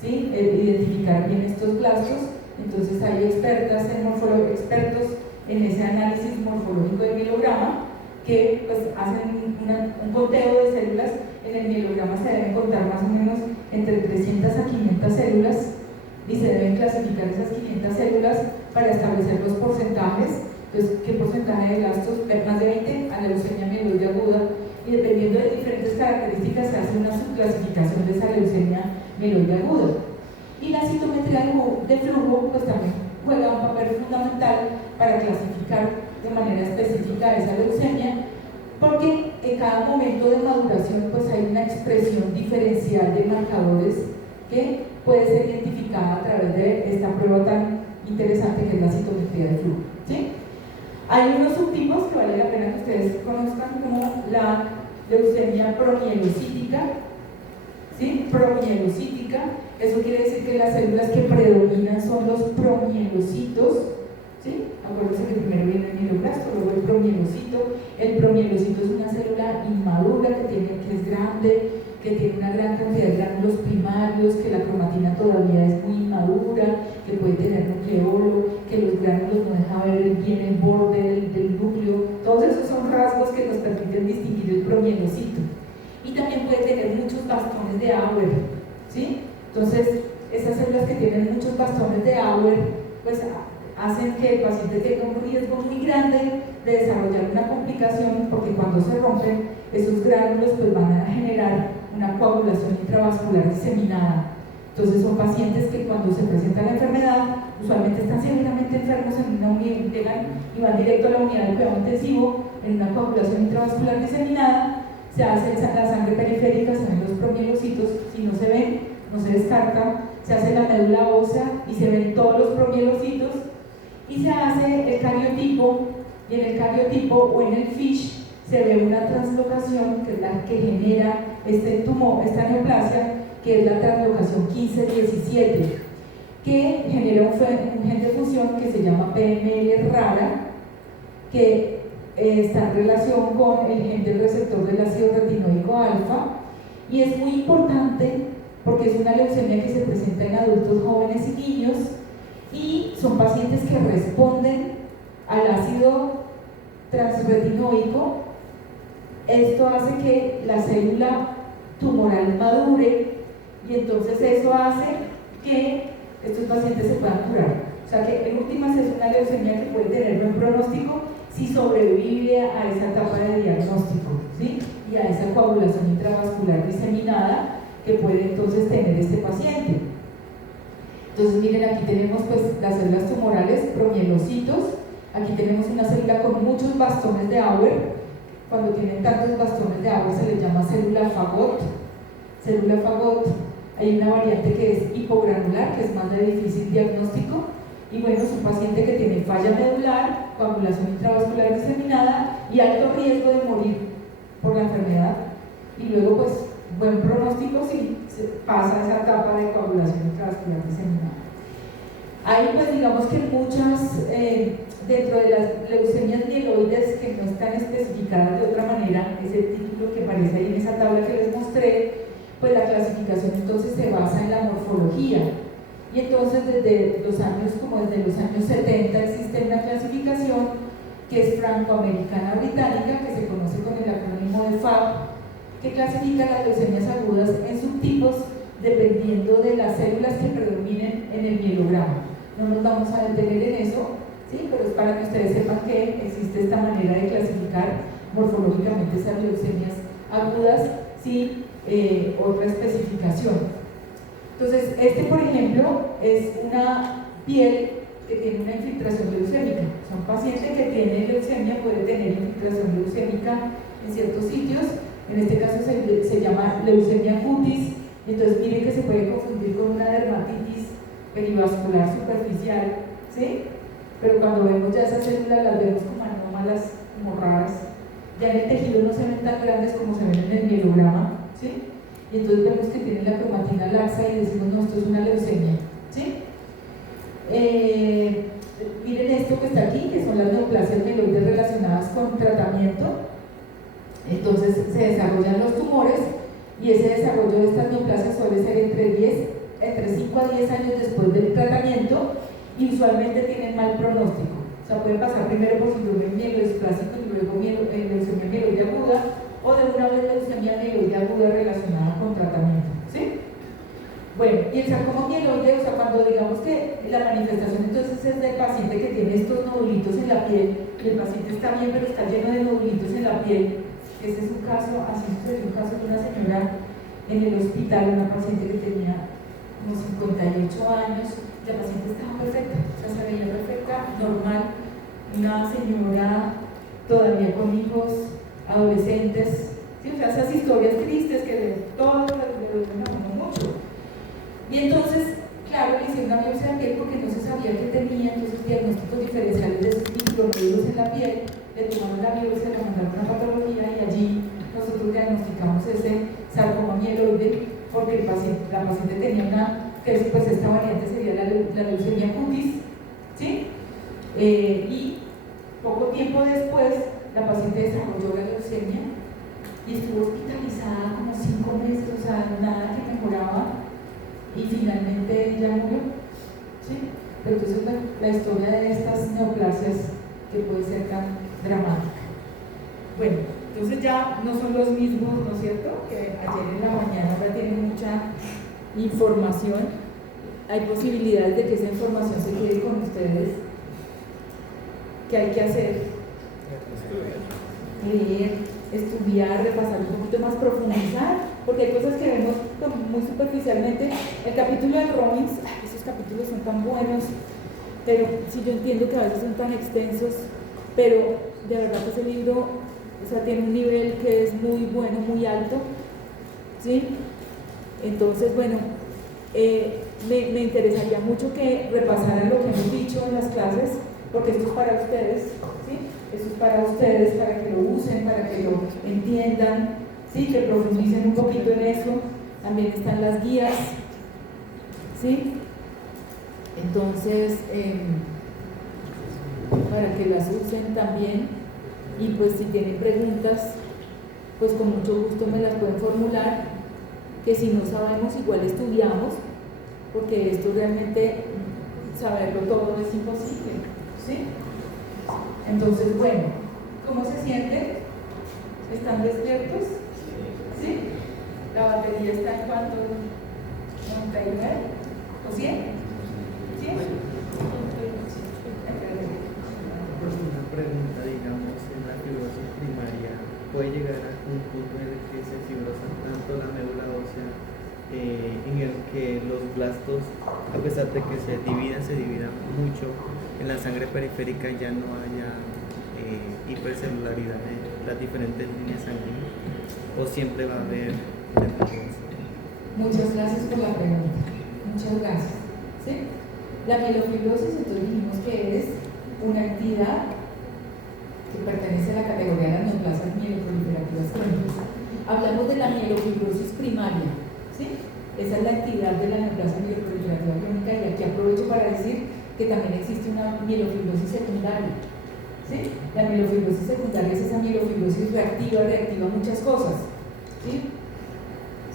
¿sí? Identificar bien estos blastos. Entonces hay expertos en ese análisis morfológico del mielograma que pues hacen un conteo de células. En el mielograma se deben contar más o menos entre 300 a 500 células y se deben clasificar esas 500 células para establecer los porcentajes. Entonces, ¿qué porcentaje de blastos? Más de 20 a la leucemia mieloide aguda, y dependiendo de diferentes características se hace una subclasificación de esa leucemia mieloide aguda. Y la citometría de flujo pues también juega un papel fundamental para clasificar de manera específica esa leucemia, porque en cada momento de maduración pues hay una expresión diferencial de marcadores que puede ser identificada a través de esta prueba tan interesante que es la citometría de flujo, ¿sí? Hay unos subtipos que vale la pena que ustedes conozcan, como la leucemia promielocítica, ¿sí? Promielocítica, eso quiere decir que las células que predominan son los promielocitos, ¿sí? Acuérdense que primero viene el mieloblasto, luego el promielocito. El promielocito es una célula inmadura que es grande, que tiene una gran cantidad de gránulos primarios, que la cromatina todavía es muy inmadura, que puede tener nucleolo, que los gránulos no dejan ver bien el borde del núcleo. Todos esos son rasgos que nos permiten distinguir el promielocito. Y también puede tener muchos bastones de Auer, ¿sí? Entonces, esas células que tienen muchos bastones de Auer, pues hacen que el paciente tenga un riesgo muy grande de desarrollar una complicación, porque cuando se rompen esos gránulos pues van a generar una coagulación intravascular diseminada. Entonces son pacientes que cuando se presenta la enfermedad usualmente están severamente enfermos en una unidad, llegan y van directo a la unidad de cuidado intensivo en una coagulación intravascular diseminada. Se hace la sangre periférica, se ven los promielocitos, si no se ven, no se descarta, se hace la médula ósea y se ven todos los promielocitos, y se hace el cariotipo, y en el cariotipo o en el FISH se ve una translocación que es la que genera este tumor, esta neoplasia, que es la translocación 15-17, que genera un gen de fusión que se llama PML rara, que está en relación con el gen del receptor del ácido retinoico alfa, y es muy importante porque es una leucemia que se presenta en adultos jóvenes y niños, y son pacientes que responden al ácido transretinoico. Esto hace que la célula tumoral madure, y entonces eso hace que estos pacientes se puedan curar. O sea que en últimas es una leucemia que puede tener buen pronóstico si sobrevive a esa etapa de diagnóstico, ¿sí? Y a esa coagulación intravascular diseminada que puede entonces tener este paciente. Entonces miren, aquí tenemos pues las células tumorales, promielocitos. Aquí tenemos una célula con muchos bastones de Auer. Cuando tienen tantos bastones de Auer se les llama célula fagot. Célula fagot. Hay una variante que es hipogranular, que es más de difícil diagnóstico. Y bueno, es un paciente que tiene falla medular, coagulación intravascular diseminada y alto riesgo de morir por la enfermedad. Y luego pues buen pronóstico si se pasa esa etapa de coagulación intravascular diseminada. Hay pues digamos que muchas, dentro de las leucemias mieloides que no están especificadas de otra manera, ese título que aparece ahí en esa tabla que les mostré, pues la clasificación entonces se basa en la morfología. Y entonces desde los años, como desde los años 70 existe una clasificación que es francoamericana británica, que se conoce con el acrónimo de FAB, que clasifica las leucemias agudas en subtipos dependiendo de las células que predominen en el mielograma. No nos vamos a detener en eso, ¿sí? Pero es para que ustedes sepan que existe esta manera de clasificar morfológicamente esas leucemias agudas sin otra especificación. Entonces, este por ejemplo es una piel que tiene una infiltración leucémica. O sea, un paciente que tiene leucemia puede tener infiltración leucémica en ciertos sitios. En este caso se llama leucemia cutis. Entonces miren que se puede confundir con una dermatitis perivascular superficial, ¿sí? Pero cuando vemos ya esas células las vemos como anómalas, como raras. Ya en el tejido no se ven tan grandes como se ven en el mielograma, ¿sí? Y entonces vemos que tienen la cromatina laxa y decimos, no, esto es una leucemia, ¿sí? Miren esto que está aquí, que son las neoplasias mieloides relacionadas con tratamiento. Entonces se desarrollan los tumores y ese desarrollo de estas neoplasias suele ser entre 5 a 10 años después del tratamiento y usualmente tienen mal pronóstico. O sea, pueden pasar primero por síndrome mieloesplásico y luego leucemia mieloide aguda o de una vez leucemia mieloide aguda relacionada con tratamiento, ¿sí? Bueno, y el sarcoma mieloide, o sea, cuando digamos que la manifestación entonces es del paciente que tiene estos nodulitos en la piel, y el paciente está bien pero está lleno de nodulitos en la piel. Ese es un caso, así sucedió un caso de una señora en el hospital, una paciente que tenía unos 58 años, la paciente estaba perfecta, o sea, se veía perfecta, normal, una señora todavía con hijos, adolescentes, ¿sí? O sea, esas historias tristes que de todos le duelen a uno mucho. Y entonces, claro, le hicieron una biopsia de piel porque no se sabía qué tenía, entonces diagnósticos diferenciales de sus micronódulos en la piel, le tomaron la biopsia, le mandaron una patología y allí nosotros diagnosticamos ese sarcoma mieloide porque la paciente tenía pues esta variante sería la leucemia cutis, ¿sí? Y poco tiempo después la paciente desarrolló la leucemia y estuvo hospitalizada como 5 meses, o sea, nada que mejoraba y finalmente ya murió, ¿sí? Pero entonces la historia de estas neoplasias que puede ser tan dramática. Bueno, entonces ya no son los mismos, ¿no es cierto? Que ayer en la mañana ya tienen mucha información. Hay posibilidades de que esa información se quede con ustedes. ¿Qué hay que hacer? Leer, estudiar, repasar un poquito más, profundizar, porque hay cosas que vemos muy superficialmente. El capítulo de Robbins, esos capítulos son tan buenos, pero sí, yo entiendo que a veces son tan extensos, pero de verdad que ese libro, o sea, tiene un nivel que es muy bueno, muy alto, ¿sí? Entonces, bueno, me interesaría mucho que repasaran lo que hemos dicho en las clases, porque esto es para ustedes, ¿sí? Esto es para ustedes, para que lo usen, para que lo entiendan, ¿sí? Que profundicen un poquito en eso. También están las guías, ¿sí? Entonces, para que las usen también, y pues si tienen preguntas, pues con mucho gusto me las pueden formular, que si no sabemos igual estudiamos, porque esto realmente saberlo todo es imposible, ¿sí? Entonces, bueno, ¿cómo se sienten? ¿Están despiertos? ¿Sí? ¿La batería está en cuánto? ¿99? ¿O 100? ¿100? Una pregunta, digamos. ocurre de que se fibrosa tanto la médula ósea en el que los blastos, a pesar de que se dividan mucho, en la sangre periférica ya no haya hipercelularidad de las diferentes líneas sanguíneas, o siempre va a haber dependencia. Muchas gracias por la pregunta. Muchas gracias. ¿Sí? La mielofibrosis, entonces dijimos que es una entidad que pertenece a la categoría de las neoplasias mieloproliferativas crónicas. Hablamos de la mielofibrosis primaria, ¿sí? Esa es la actividad de la neoplasia mieloproliferativa crónica, y aquí aprovecho para decir que también existe una mielofibrosis secundaria, ¿sí? La mielofibrosis secundaria es esa mielofibrosis reactiva muchas cosas, ¿sí?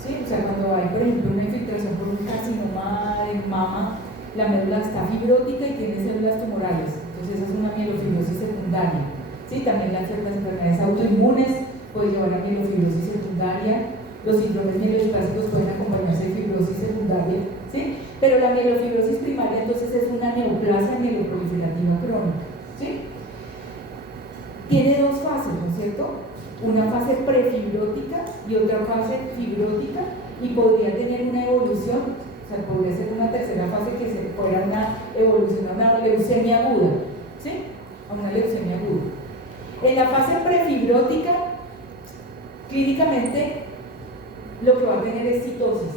¿Sí? O sea, cuando hay, por ejemplo, una infiltración por un carcinoma de mama, la médula está fibrótica y tiene células tumorales, entonces esa es una mielofibrosis secundaria. ¿Sí? También las enfermedades autoinmunes pueden llevar a mielofibrosis secundaria, los síndromes mielodispásicos pueden acompañarse de fibrosis secundaria, ¿sí? Pero la mielofibrosis primaria entonces es una neoplasia mieloproliferativa crónica, ¿sí? Tiene dos fases, ¿no es cierto? Una fase prefibrótica y otra fase fibrótica, y podría tener una evolución, o sea, podría ser una tercera fase que fuera una evolución a una leucemia aguda, ¿sí? A una leucemia aguda. En la fase prefibrótica, clínicamente lo que va a tener es citosis,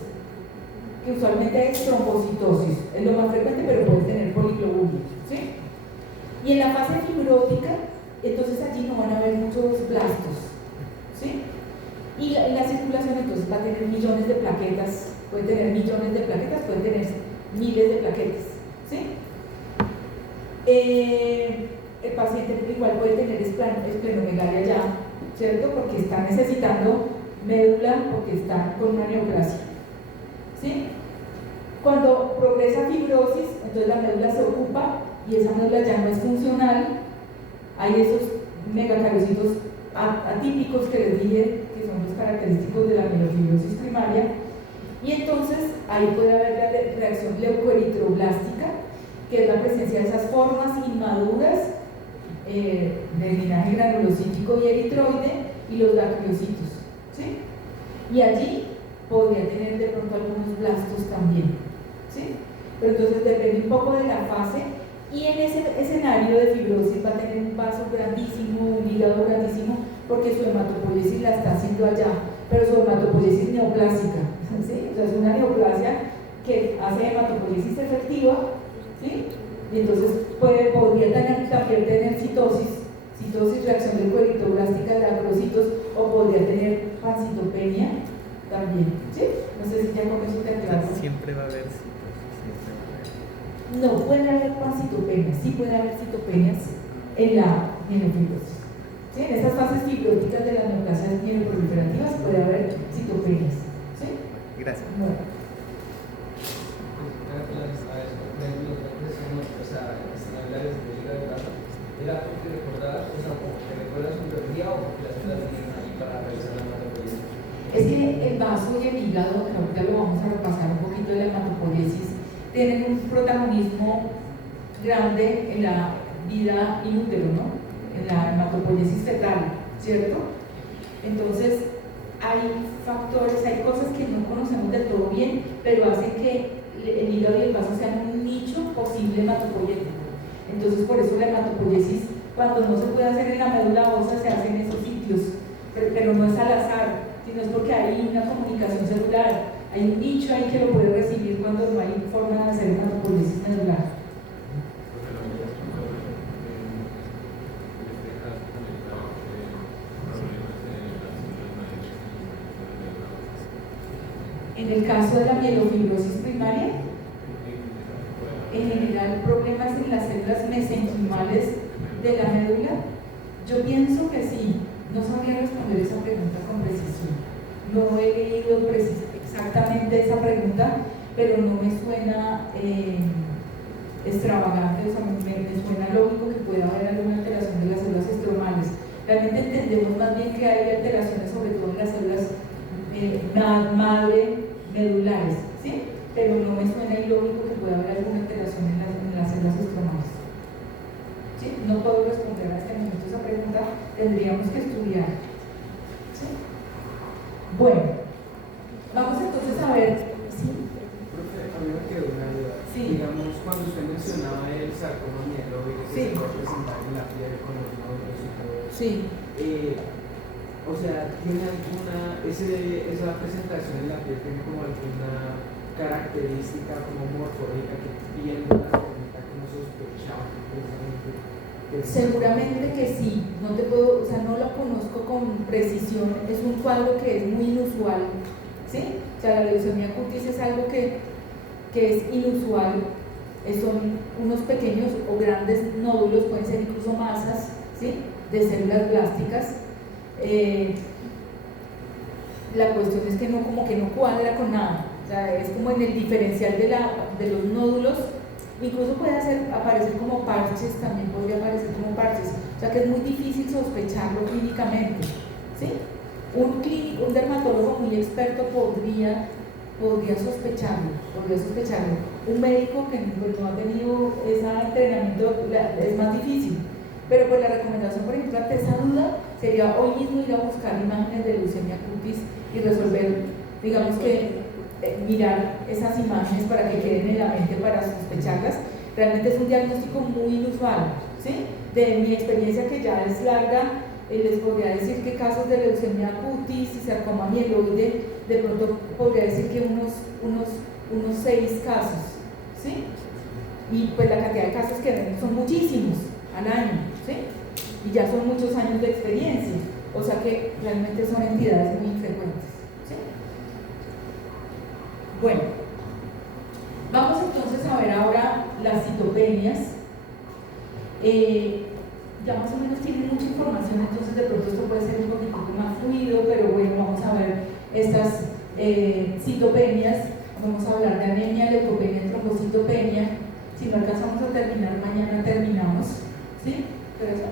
que usualmente es trombocitosis, es lo más frecuente, pero puede tener poliglobulia, ¿sí? Y en la fase fibrótica, entonces allí no van a haber muchos blastos, ¿sí? Y la circulación entonces va a tener millones de plaquetas, puede tener millones de plaquetas, puede tener miles de plaquetas, ¿sí? El paciente igual puede tener esplenomegalia ya, ¿cierto? Porque está necesitando médula, porque está con una neoplasia, ¿sí? Cuando progresa fibrosis, entonces la médula se ocupa y esa médula ya no es funcional. Hay esos megacariocitos atípicos que les dije, que son los característicos de la mielofibrosis primaria, y entonces ahí puede haber la reacción leucoeritroblástica, que es la presencia de esas formas inmaduras de linaje granulocítico y eritroide y los dactiocitos, ¿sí? Y allí podría tener de pronto algunos blastos también, ¿sí? Pero entonces depende un poco de la fase, y en ese escenario de fibrosis va a tener un vaso grandísimo, un hígado grandísimo, porque su hematopoiesis la está haciendo allá, pero su hematopoiesis neoplásica, ¿sí? O sea, es una neoplasia que hace hematopoiesis efectiva, ¿sí? Y entonces podría también tener citosis, reacción leucoeritroblástica de agrocitos, o podría tener pancitopenia también, ¿sí? No sé si ya con eso te aclaro. Siempre va a haber citosis, siempre va a haber. No puede haber pancitopenias, sí puede haber citopenias en la mielofibrosis, ¿sí? En estas fases fibróticas de las neoplasias mieloproliferativas puede haber citopenias, ¿sí? Gracias. Bueno. ¿Era porque recordabas, o sea, porque recuerdas un biología o porque las células vinieron ahí para realizar la hematopoiesis? Es que el vaso y el hígado, que ahorita lo vamos a repasar un poquito de la hematopoiesis, tienen un protagonismo grande en la vida in útero, ¿no? En la hematopoiesis fetal, ¿cierto? Entonces, hay factores, hay cosas que no conocemos del todo bien, pero hacen que el hígado y el vaso sean un nicho posible hematopoyético. Entonces, por eso la hematopoiesis, cuando no se puede hacer en la médula ósea, se hace en esos sitios, pero no es al azar, sino es porque hay una comunicación celular, hay un nicho ahí que lo puede recibir cuando no hay forma de hacer hematopoiesis medular. En el caso de la mielofibrosis primaria, en general problemas en las células mesenquimales de la médula, yo pienso que sí. No sabría responder esa pregunta con precisión. No he leído exactamente esa pregunta, pero no me suena extravagante, o sea, me suena lógico que pueda haber alguna alteración de las células estromales. Realmente entendemos más bien que hay alteraciones, sobre todo en las células madre medulares, ¿sí? Pero no me suena ilógico que pueda haber alguna alteración en las células estromales. ¿Sí? No puedo responder a este momento esa pregunta, tendríamos que estudiar. ¿Sí? Bueno, vamos entonces a ver. ¿Sí? Profe, a mí me quedó una duda. Sí. Digamos, cuando usted mencionaba el sarcoma mieloide que Sí. se puede presentar en la piel con los nódulos y todo eso, Sí. o sea, ¿tiene esa presentación en la piel tiene como alguna característica como morfológica que viendo la formita que no sospechaba precisamente? Seguramente que sí, no te puedo, o sea, no lo conozco con precisión, es un cuadro que es muy inusual, ¿sí? O sea, la leucemia cutis es algo que es inusual, son unos pequeños o grandes nódulos, pueden ser incluso masas, ¿sí? De células plásticas. La cuestión es que no, como que no cuadra con nada, o sea, es como en el diferencial de los nódulos. Incluso puede aparecer como parches, también podría aparecer como parches, o sea que es muy difícil sospecharlo clínicamente, ¿sí? Un dermatólogo muy experto podría sospecharlo, Un médico que pues, no ha tenido ese entrenamiento es más difícil, pero pues la recomendación, por ejemplo, ante esa duda, sería hoy mismo ir a buscar imágenes de leucemia cutis y resolver, digamos que mirar esas imágenes para que queden en la mente para sospecharlas. Realmente es un diagnóstico muy inusual, ¿sí? De mi experiencia, que ya es larga, les podría decir que casos de leucemia cutis y sarcoma mieloide, de pronto podría decir que unos 6 casos, ¿sí? Y pues la cantidad de casos que vemos son muchísimos al año, ¿sí? Y ya son muchos años de experiencia, o sea que realmente son entidades muy frecuentes. Bueno, vamos entonces a ver ahora las citopenias. Ya más o menos tienen mucha información, entonces de pronto esto puede ser un poquito más fluido, pero bueno, vamos a ver estas citopenias. Vamos a hablar de anemia, leucopenia, trombocitopenia. Si no alcanzamos a terminar, mañana terminamos. ¿Sí? ¿Pero eso?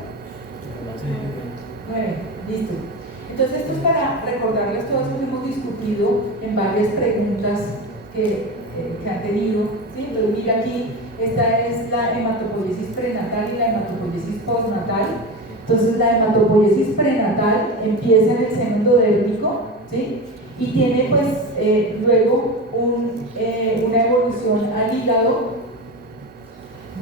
9, listo. Entonces esto es para recordarles todo eso que hemos discutido en varias preguntas que han tenido, ¿sí? Entonces mira aquí, esta es la hematopoiesis prenatal y la hematopoiesis postnatal. Entonces la hematopoiesis prenatal empieza en el seno endodérmico, ¿sí? Y tiene pues luego una evolución al hígado,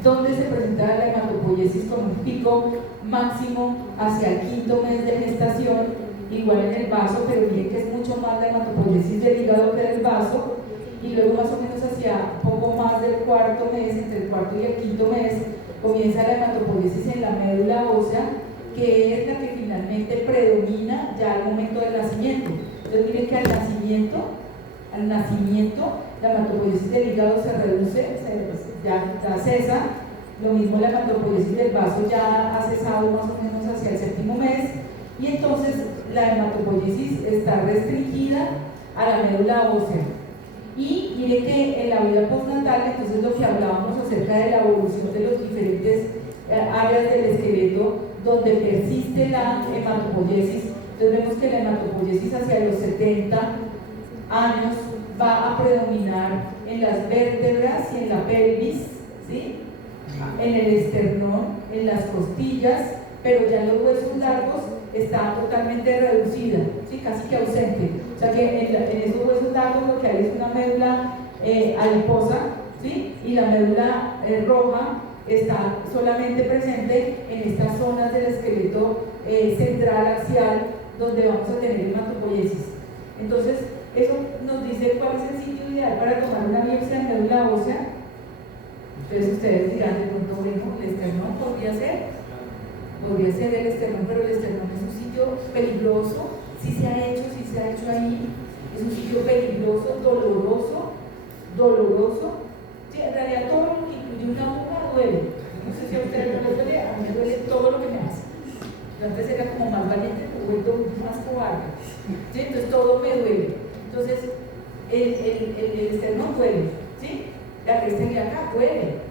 donde se presenta la hematopoiesis con un pico máximo hacia el 5.º mes de gestación, igual en el vaso, pero bien que es mucho más la hematopoiesis del hígado que del vaso, y luego más o menos hacia poco más del 4.º mes, entre el 4.º y el 5.º mes, comienza la hematopoiesis en la médula ósea, que es la que finalmente predomina ya al momento del nacimiento. Entonces miren que al nacimiento la hematopoiesis del hígado se reduce, ya cesa. Lo mismo la hematopoiesis del vaso ya ha cesado más o menos hacia el 7.º mes, y entonces la hematopoiesis está restringida a la médula ósea. Y miren que en la vida postnatal, entonces lo que hablábamos acerca de la evolución de los diferentes áreas del esqueleto donde persiste la hematopoiesis, entonces vemos que la hematopoiesis hacia los 70 años va a predominar en las vértebras y en la pelvis, ¿sí? En el esternón, en las costillas, pero ya en los huesos largos está totalmente reducida, ¿sí? Casi que ausente. O sea que en esos huesos largos lo que hay es una médula adiposa, ¿sí? Y la médula roja está solamente presente en estas zonas del esqueleto central axial, donde vamos a tener hematopoiesis. Entonces, eso nos dice cuál es el sitio ideal para tomar una biopsia de médula ósea. Entonces ustedes dirán de pronto, bueno, el esternón podría ser el esternón, pero el esternón es un sitio peligroso. Si se ha hecho ahí, es un sitio peligroso, doloroso. Sí, en realidad todo lo que incluye una aguja duele. No sé si a ustedes no les duele, a mí me duele todo lo que me hace. Yo antes era como más valiente, pero he vuelto más cobarde. ¿Sí? Entonces todo me duele. Entonces el esternón duele, ¿sí? La cresta ilíaca duele,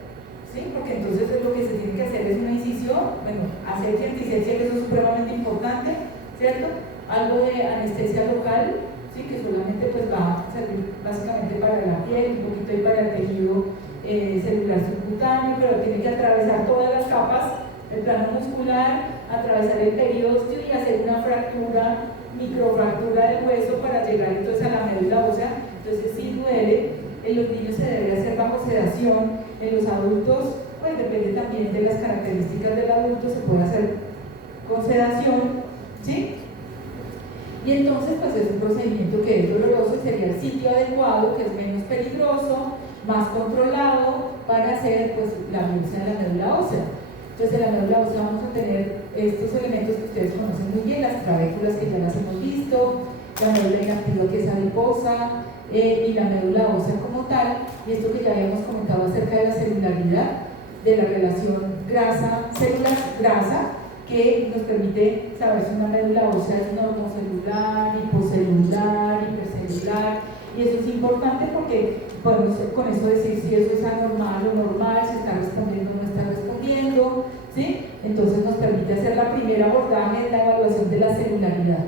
¿sí? Porque entonces lo que se tiene que hacer es una incisión, bueno, hacer antisepsia, que eso es supremamente importante, ¿cierto? Algo de anestesia local, ¿sí? Que solamente pues va a servir básicamente para la piel, un poquito ahí para el tejido celular subcutáneo, pero tiene que atravesar todas las capas, el plano muscular, atravesar el periósteo y hacer una fractura microfractura del hueso para llegar entonces a la médula ósea, entonces sí duele. En los niños se debe hacer bajo sedación, en los adultos, pues depende también de las características del adulto, se puede hacer con sedación, ¿sí? Y entonces pues es un procedimiento que es doloroso y sería el sitio adecuado, que es menos peligroso, más controlado para hacer pues la biopsia de la médula ósea. Entonces en la médula ósea vamos a tener estos elementos que ustedes conocen muy bien, las trabéculas que ya las hemos visto, la médula inactiva que es adiposa, y la médula ósea como tal, y esto que ya habíamos comentado acerca de la celularidad, de la relación grasa-células-grasa, que nos permite saber si una médula ósea es normocelular, hipocelular, hipercelular, y eso es importante porque podemos con eso decir si eso es anormal o normal, si está respondiendo o no está respondiendo, ¿sí? Entonces nos permite hacer la primera abordaje de la evaluación de la celularidad.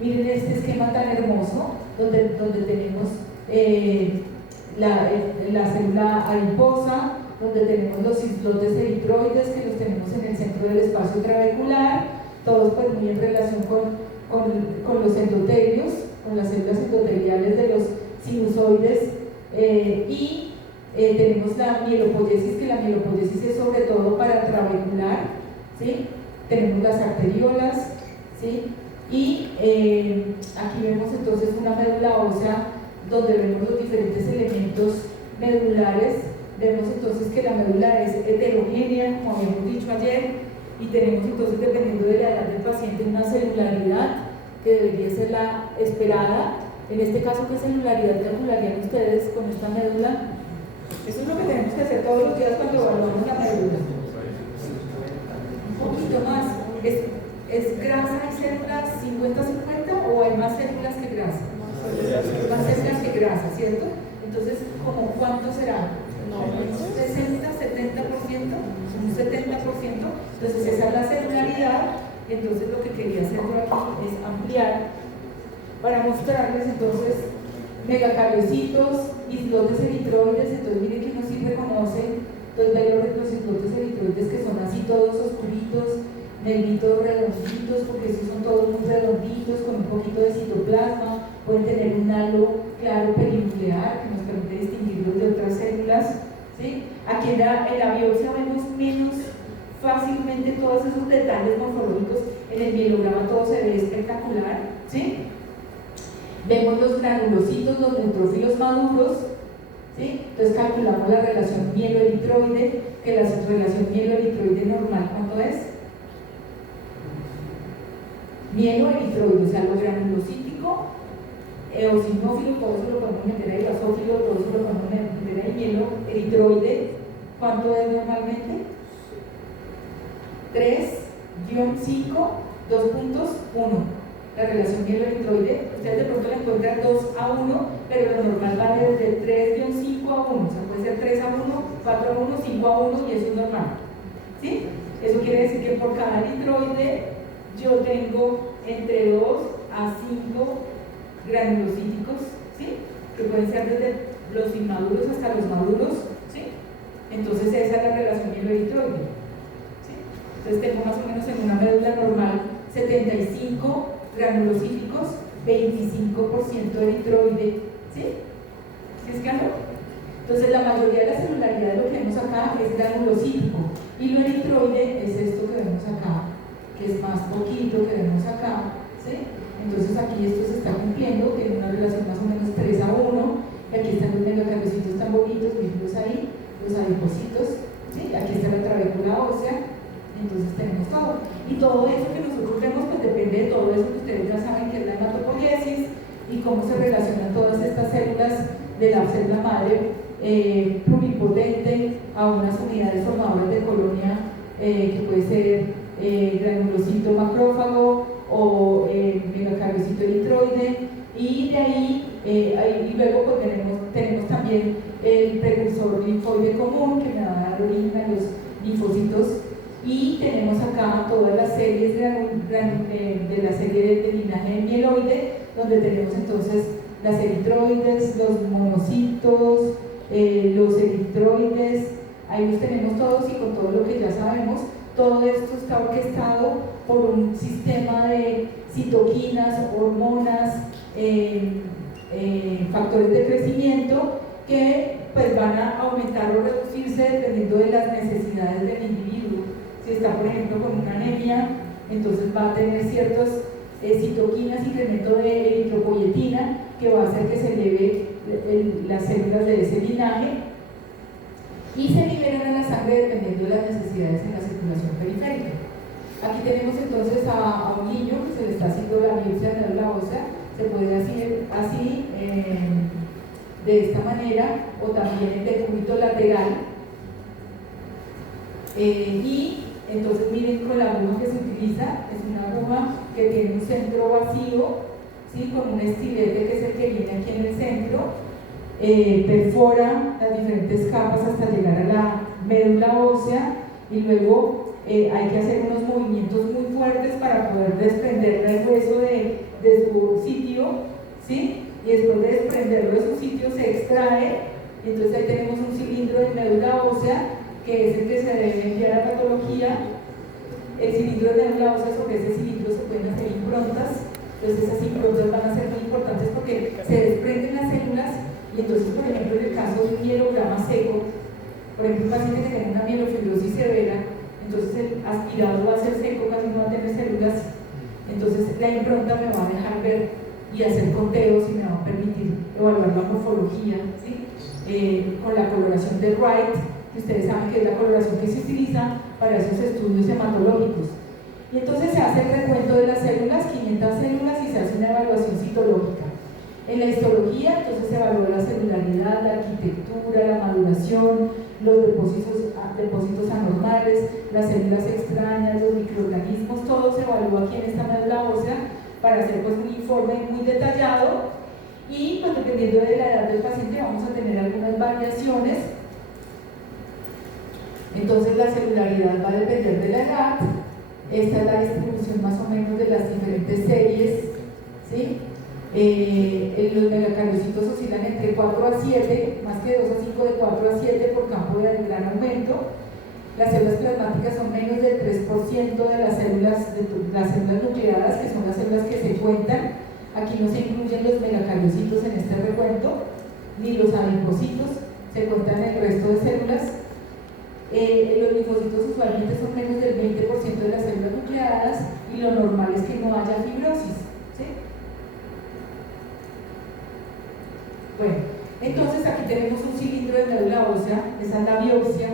Miren este esquema tan hermoso, donde tenemos la célula adiposa, donde tenemos los islotes eritroides que los tenemos en el centro del espacio trabecular, todos pues muy en relación con los endotelios, con las células endoteliales de los sinusoides, y tenemos la mielopoiesis, que la mielopoiesis es sobre todo para trabecular, ¿sí? Tenemos las arteriolas, ¿sí? Y aquí vemos entonces una médula ósea donde vemos los diferentes elementos medulares. Vemos entonces que la médula es heterogénea, como habíamos dicho ayer, y tenemos entonces, dependiendo de la edad del paciente, una celularidad que debería ser la esperada. En este caso, ¿qué celularidad calcularían ustedes con esta médula? Eso es lo que tenemos que hacer todos los días cuando evaluamos la médula. Un poquito más. ¿Es grasa y células 50-50 o hay más células que grasa? Más células que grasa, ¿cierto? Entonces, ¿como cuánto será? 60, 70%, un 70%. Entonces, esa es la celularidad. Entonces, lo que quería hacer yo aquí es ampliar para mostrarles entonces megacariocitos, islotes eritroides. Entonces, miren que uno sí reconoce los islotes eritroides que son así todos oscuritos, negritos redonditos, porque esos son todos muy redonditos, con un poquito de citoplasma, pueden tener un halo claro perinuclear que nos permite distinguirlos de otras células, ¿sí? Aquí en la biopsia vemos menos fácilmente todos esos detalles morfológicos. En el mielograma todo se ve espectacular, ¿sí? Vemos los granulocitos, los neutrófilos maduros, ¿sí? Entonces calculamos la relación mielo-eritroide, que la relación mielo-eritroide normal, ¿cuánto es? Mielo-eritroide, o sea, lo granulocítico, eosinófilo, todo eso lo podemos meter ahí, basófilo, todo eso lo podemos meter ahí, mielo-eritroide, ¿cuánto es normalmente? 3-5, 2.1. La relación mielo-eritroide, ustedes de pronto la encuentran 2:1, pero lo normal vale desde 3-5 a 1, o sea, puede ser 3:1, 4:1, 5:1 y eso es normal, ¿sí? Eso quiere decir que por cada eritroide yo tengo entre 2 a 5 granulocíticos, ¿sí? Que pueden ser desde los inmaduros hasta los maduros, ¿sí? Entonces esa es la relación mielo-eritroide, ¿sí? Entonces tengo más o menos en una médula normal 75 granulocíticos, 25% eritroide, ¿sí? ¿Sí es claro? Entonces la mayoría de la celularidad de lo que vemos acá es granulocítico, y lo eritroide es esto que vemos acá, que es más poquito que vemos acá, ¿sí? Entonces aquí esto se está cumpliendo, tiene una relación más o menos 3:1, y aquí están los megacariocitos tan bonitos, mírenlos ahí, los adipocitos, ¿sí? Aquí está la trabécula ósea. Entonces tenemos todo, y todo eso que nosotros vemos pues depende de todo eso que ustedes ya saben que es la hematopoiesis y cómo se relacionan todas estas células de la célula madre pluripotente a unas unidades formadoras de colonia que puede ser granulocito macrófago o megacariocito eritroide, y de ahí y luego pues tenemos también el precursor linfoide común que me va a dar origen a los linfocitos. Y tenemos acá todas las series de la serie de linaje mieloide, donde tenemos entonces las eritroides, los monocitos, los eritroides, ahí los tenemos todos, y con todo lo que ya sabemos, todo esto está orquestado por un sistema de citoquinas, hormonas, factores de crecimiento que pues van a aumentar o reducirse dependiendo de las necesidades del individuo. Si está, por ejemplo, con una anemia, entonces va a tener ciertos citoquinas, incremento de eritropoyetina, que va a hacer que se eleve las células de ese linaje y se liberan a la sangre dependiendo de las necesidades en la circulación periférica. Aquí tenemos entonces a un niño que se le está haciendo la biopsia de médula ósea, se puede hacer así, de esta manera, o también el decúbito lateral. Y entonces miren con la aguja que se utiliza, es una aguja que tiene un centro vacío, ¿sí? Con un estilete que es el que viene aquí en el centro, perfora las diferentes capas hasta llegar a la médula ósea y luego hay que hacer unos movimientos muy fuertes para poder desprender el hueso de su sitio, ¿sí? Y después de desprenderlo de su sitio se extrae, y entonces ahí tenemos un cilindro de médula ósea que es el que se debe enviar a patología. El cilindro de médula ósea, sobre ese cilindro se pueden hacer improntas, entonces esas improntas van a ser muy importantes porque se desprenden las células y entonces, por ejemplo, en el caso de un mielograma seco, por ejemplo, un paciente que tiene una mielofibrosis severa, entonces el aspirado va a ser seco, casi no va a tener células, entonces la impronta me va a dejar ver y hacer conteos y me va a permitir evaluar la morfología, ¿sí? Con la coloración de Wright, que ustedes saben que es la coloración que se utiliza para esos estudios hematológicos. Y entonces se hace el recuento de las células, 500 células, y se hace una evaluación citológica. En la histología, entonces se evalúa la celularidad, la arquitectura, la maduración, los depósitos anormales, las células extrañas, los microorganismos, todo se evalúa aquí en esta médula ósea para hacer pues un informe muy detallado y pues dependiendo de la edad del paciente vamos a tener algunas variaciones. Entonces la celularidad va a depender de la edad. Esta es la distribución más o menos de las diferentes series, ¿sí? Los megacariocitos oscilan entre 4 a 7, más que 2 a 5, de 4 a 7 por campo de gran aumento. Las células plasmáticas son menos del 3% de las células nucleadas, que son las células que se cuentan. Aquí no se incluyen los megacariocitos en este recuento, ni los adipocitos, se cuentan el resto de células. Los linfocitos usualmente son menos del 20% de las células nucleadas y lo normal es que no haya fibrosis, ¿sí? Bueno, entonces aquí tenemos un cilindro de médula ósea, esa es la biopsia,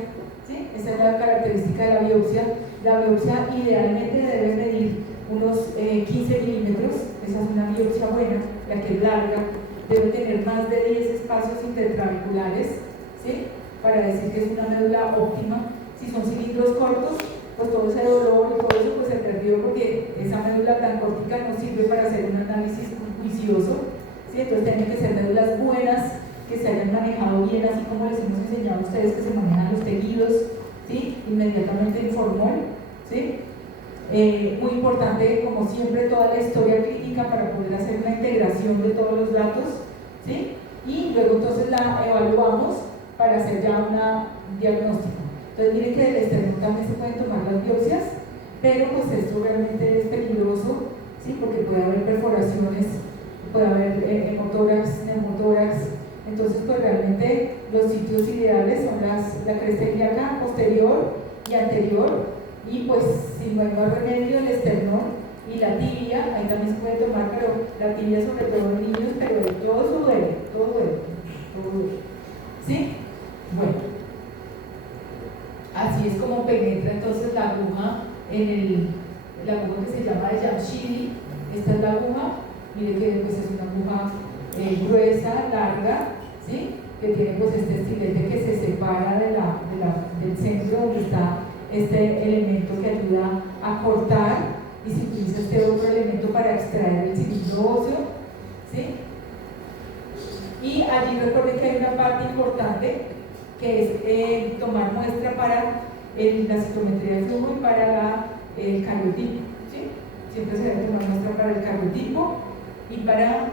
¿sí? Esa es la característica de la biopsia. La biopsia idealmente debe medir unos 15 milímetros, esa es una biopsia buena, la que es larga, debe tener más de 10 espacios intertrabeculares, ¿sí? Para decir que es una médula óptima. Si son cilindros cortos, pues todo ese dolor y todo eso pues se perdió porque esa médula tan cortica no sirve para hacer un análisis juicioso, ¿sí? Entonces tienen que ser médulas buenas, que se hayan manejado bien, así como les hemos enseñado a ustedes que se manejan los tejidos, ¿sí? Inmediatamente en formol, ¿sí? Muy importante, como siempre, toda la historia clínica para poder hacer una integración de todos los datos, ¿sí? Y luego entonces la evaluamos para hacer ya un diagnóstico. Entonces miren que del esternón también se pueden tomar las biopsias, pero pues esto realmente es peligroso, ¿sí? Porque puede haber perforaciones, puede haber hemotórax, neumotórax. Entonces pues realmente los sitios ideales son la cresta ilíaca posterior y anterior, y pues si no hay más remedio, el esternón y la tibia, ahí también se puede tomar, pero la tibia sobre todo en niños, pero todo eso duele, todo duele, ¿sí? Bueno, así es como penetra entonces la aguja la aguja que se llama de Jamshidi. Esta es la aguja, mire que pues es una aguja gruesa, larga, ¿sí? Que tiene pues este estilete que se separa del centro donde está este elemento que ayuda a cortar, y se utiliza este otro elemento para extraer el cilindro óseo, ¿sí? Y allí recuerden que hay una parte importante que es tomar muestra para la citometría de flujo y para el cariotipo, ¿sí? Siempre se debe tomar muestra para el cariotipo y para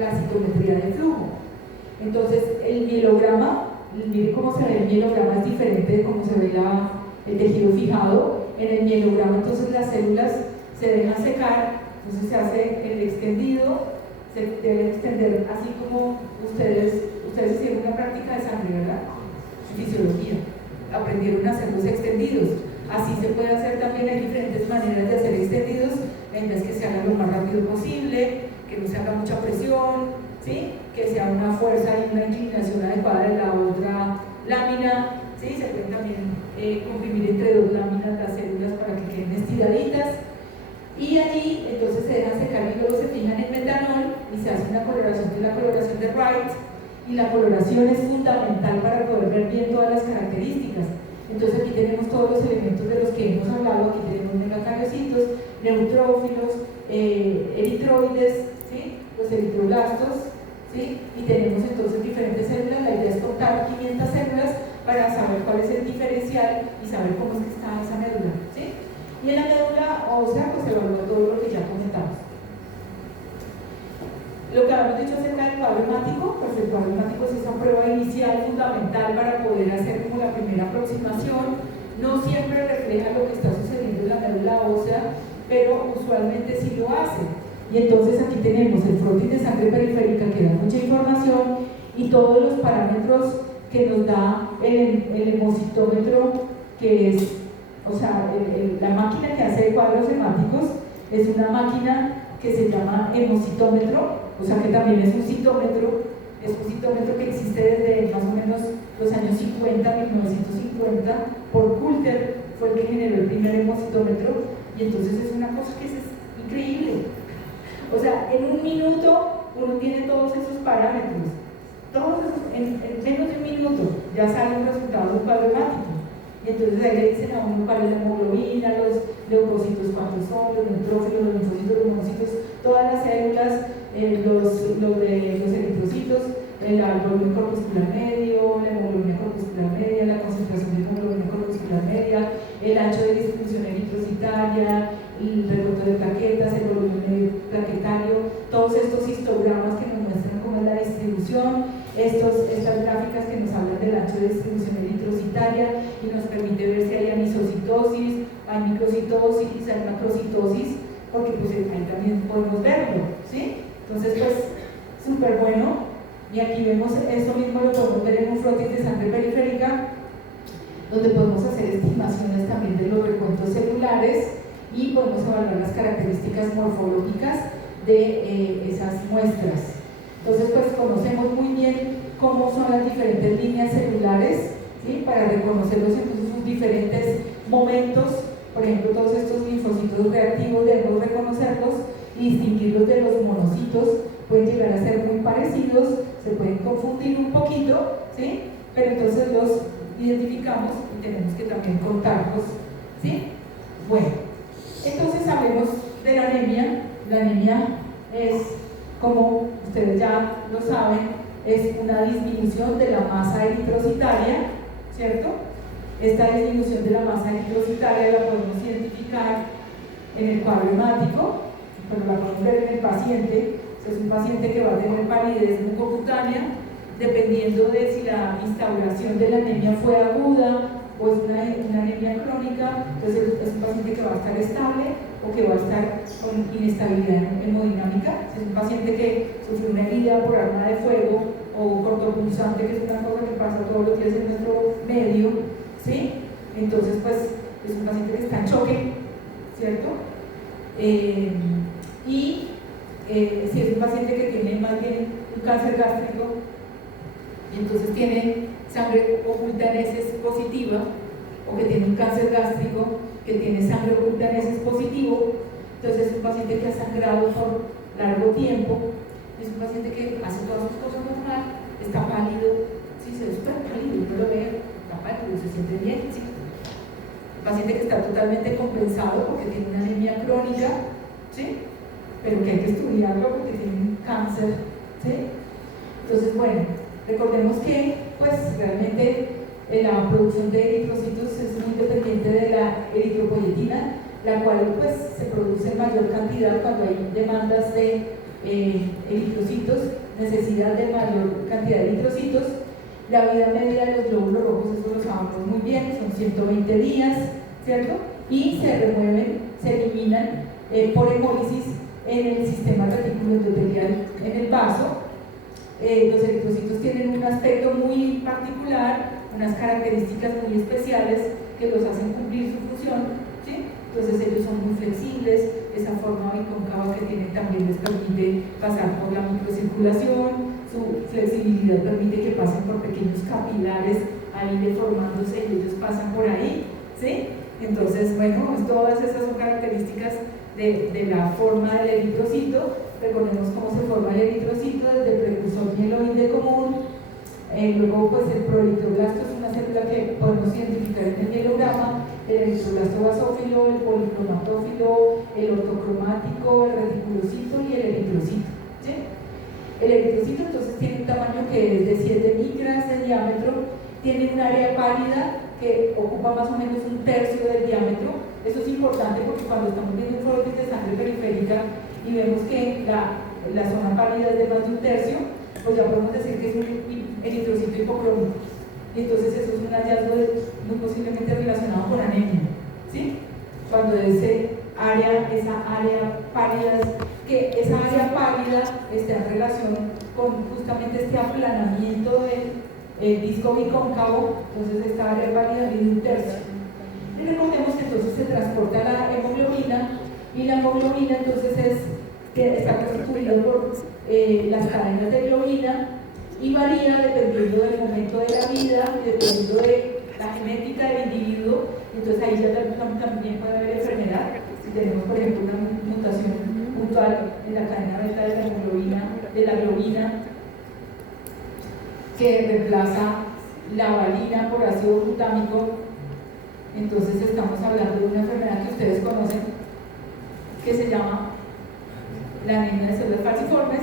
la citometría de flujo. Entonces el mielograma, miren cómo se ve el mielograma, es diferente de cómo se ve el tejido fijado. En el mielograma entonces las células se dejan secar, entonces se hace el extendido, se debe extender así como ustedes hicieron una práctica de sangre, ¿verdad? Fisiología, aprendieron a hacer los extendidos. Así se puede hacer también, hay diferentes maneras de hacer extendidos, en vez que se haga lo más rápido posible, que no se haga mucha presión, ¿sí? Que sea una fuerza y una inclinación adecuada de la otra lámina, ¿sí? Se pueden también comprimir entre dos láminas las células para que queden estiraditas, y allí entonces se dejan secar y luego se fijan en metanol y se hace una coloración, que es la coloración de Wright, y la coloración es fundamental para poder ver bien todas las características. Entonces aquí tenemos todos los elementos de los que hemos hablado, aquí tenemos megacariocitos, neutrófilos, eritroides, ¿sí? Los eritroblastos, ¿sí? Y tenemos entonces diferentes células. La idea es contar 500 células para saber cuál es el diferencial y saber cómo es que está esa médula, ¿sí? Y en la médula ósea pues se evalúa todo lo que ya comentamos. Lo que habíamos dicho acerca del cuadro hemático, pues el cuadro hemático es esa prueba inicial fundamental para poder hacer como la primera aproximación. No siempre refleja lo que está sucediendo en la médula ósea, pero usualmente sí lo hace. Y entonces aquí tenemos el frotis de sangre periférica que da mucha información y todos los parámetros que nos da el hemocitómetro, que es, o sea, la máquina que hace cuadros hemáticos es una máquina que se llama hemocitómetro, o sea que también es un citómetro que existe desde más o menos los años 50, 1950, por Coulter fue el que generó el primer hemocitómetro, y entonces es una cosa que es increíble. O sea, en un minuto uno tiene todos esos parámetros, todos esos, en menos de un minuto ya sale un resultado de un cuadro hemático. Y entonces ahí le dicen a uno cuál es la hemoglobina, los leucocitos, cuántos son, los neutrófilos, los linfocitos, los monocitos, todas las células, los eritrocitos, el volumen corpuscular medio, la hemoglobina corpuscular media, la concentración de hemoglobina corpuscular media, el ancho de distribución eritrocitaria, el recorte de plaquetas, el volumen medio plaquetario, todos estos histogramas que nos muestran cómo es la distribución, estas gráficas que nos hablan del ancho de distribución eritrocitaria y nos permite ver si hay anisocitosis, hay microcitosis, hay macrocitosis, porque pues ahí también podemos verlo, ¿sí? Entonces pues súper bueno. Y aquí vemos eso mismo, lo podemos ver en un frotis de sangre periférica, donde podemos hacer estimaciones también de los recuentos celulares y podemos evaluar las características morfológicas de esas muestras. Entonces pues conocemos muy bien cómo son las diferentes líneas celulares, ¿sí? Para reconocerlos en sus diferentes momentos. Por ejemplo, todos estos linfocitos reactivos debemos reconocerlos y distinguirlos de los monocitos. Pueden llegar a ser muy parecidos, se pueden confundir un poquito, ¿sí? Pero entonces los identificamos y tenemos que también contarlos, ¿sí? Bueno, entonces hablemos de la anemia. La anemia es, como ustedes ya lo saben, es una disminución de la masa eritrocitaria, ¿cierto? Esta disminución de la masa eritrocitaria la podemos identificar en el cuadro hemático, pero la podemos ver en el paciente. Es un paciente que va a tener palidez mucocutánea, dependiendo de si la instauración de la anemia fue aguda o es una anemia crónica. Entonces es un paciente que va a estar estable o que va a estar con inestabilidad hemodinámica. Si es un paciente que sufrió una herida por arma de fuego o cortopulsante, que es una cosa que pasa todos los días en nuestro medio, ¿sí? Entonces pues es un paciente que está en choque, ¿cierto? Si es un paciente que tiene más bien un cáncer gástrico y entonces tiene sangre oculta en heces positiva, o que tiene un cáncer gástrico que tiene sangre oculta en heces positivo, entonces es un paciente que ha sangrado por largo tiempo, es un paciente que hace todas sus cosas normal, está pálido, sí, se ve súper pálido, uno lo ve, está pálido, se siente bien, sí. Un paciente que está totalmente compensado porque tiene una anemia crónica, ¿sí? Pero que hay que estudiarlo porque tiene un cáncer, ¿sí? Entonces, bueno, recordemos que pues realmente la producción de eritrocitos es muy dependiente de la eritropoyetina, la cual pues se produce en mayor cantidad cuando hay demandas de eritrocitos, necesidad de mayor cantidad de eritrocitos. La vida media de los glóbulos rojos, eso lo sabemos muy bien, son 120 días, ¿cierto? Y se remueven, se eliminan por hemólisis en el sistema retículo endotelial en el vaso. Los eritrocitos tienen un aspecto muy particular, unas características muy especiales que los hacen cumplir su función, ¿sí? Entonces ellos son muy flexibles, esa forma bicóncava que tienen también les permite pasar por la microcirculación, su flexibilidad permite que pasen por pequeños capilares ahí deformándose y ellos pasan por ahí, ¿sí? Entonces, bueno, pues todas esas son características de la forma del eritrocito. Recordemos cómo se forma el eritrocito desde el precursor mieloide común. Luego, pues el proeritroblasto es una célula que podemos identificar en el mielograma, el eritroblasto basófilo, el policromatófilo, el ortocromático, el reticulocito y el eritrocito, ¿sí? El eritrocito entonces tiene un tamaño que es de 7 micras de diámetro, tiene un área pálida que ocupa más o menos un tercio del diámetro. Eso es importante porque cuando estamos viendo informes de sangre periférica y vemos que la zona pálida es de más de un tercio, pues ya podemos decir que es un eritrocito hipocrómico. Y entonces eso es un hallazgo muy posiblemente relacionado con anemia, ¿sí? Cuando esa área pálida, que esa área pálida está en relación con justamente este aplanamiento del disco bicóncavo, entonces esta área pálida mide un tercio. Y recordemos que entonces se transporta la hemoglobina, y la hemoglobina entonces está constituida por las cadenas de globina y varía dependiendo del momento de la vida, dependiendo de la genética del individuo. Entonces ahí ya también puede haber enfermedad. Si tenemos, por ejemplo, una mutación puntual en la cadena beta de la globina, que reemplaza la valina por ácido glutámico, entonces estamos hablando de una enfermedad que ustedes conocen, que se llama la anemia de células falciformes.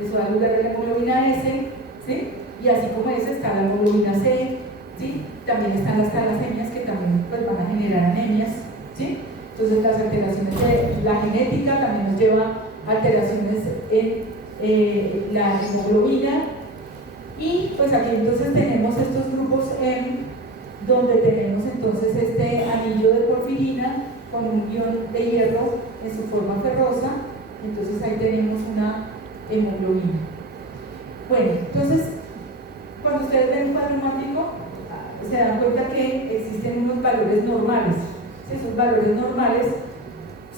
Eso da lugar a la hemoglobina S, ¿sí? Y así como esa está la hemoglobina C, ¿sí? También están las talasemias que también pues, van a generar anemias, ¿sí? Entonces las alteraciones de la genética también nos lleva a alteraciones en la hemoglobina. Y pues aquí entonces tenemos estos grupos M, donde tenemos entonces este anillo de porfirina con un ion de hierro en su forma ferrosa. Entonces ahí tenemos una hemoglobina. Bueno, entonces cuando ustedes ven un cuadro hemático se dan cuenta que existen unos valores normales. Esos valores normales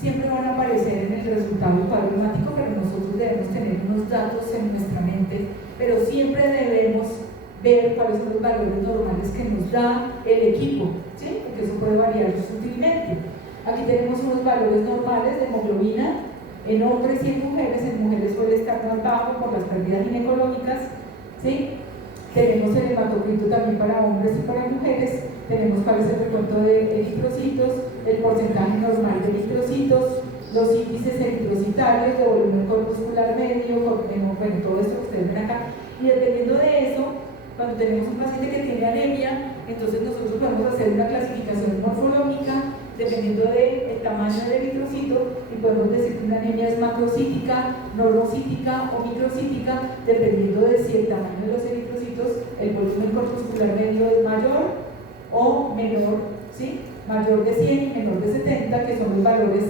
siempre van a aparecer en el resultado del cuadro hemático, pero nosotros debemos tener unos datos en nuestra mente, pero siempre debemos ver cuáles son los valores normales que nos da el equipo, ¿sí? Porque eso puede variar sutilmente. Aquí tenemos unos valores normales de hemoglobina en hombres y en mujeres suele estar más bajo por las pérdidas ginecológicas, ¿sí? Tenemos el hematocrito también para hombres y para mujeres, tenemos cuál es el recuento de eritrocitos, el porcentaje normal de eritrocitos, los índices eritrocitarios de volumen corpuscular medio, bueno, todo esto que ustedes ven acá, y dependiendo de eso, cuando tenemos un paciente que tiene anemia, entonces nosotros podemos hacer una clasificación morfológica dependiendo del tamaño del eritrocito y podemos decir que una anemia es macrocítica, normocítica o microcítica, dependiendo de si el tamaño de los eritrocitos, el volumen corpuscular medio es mayor o menor, ¿sí? Mayor de 100 y menor de 70, que son los valores,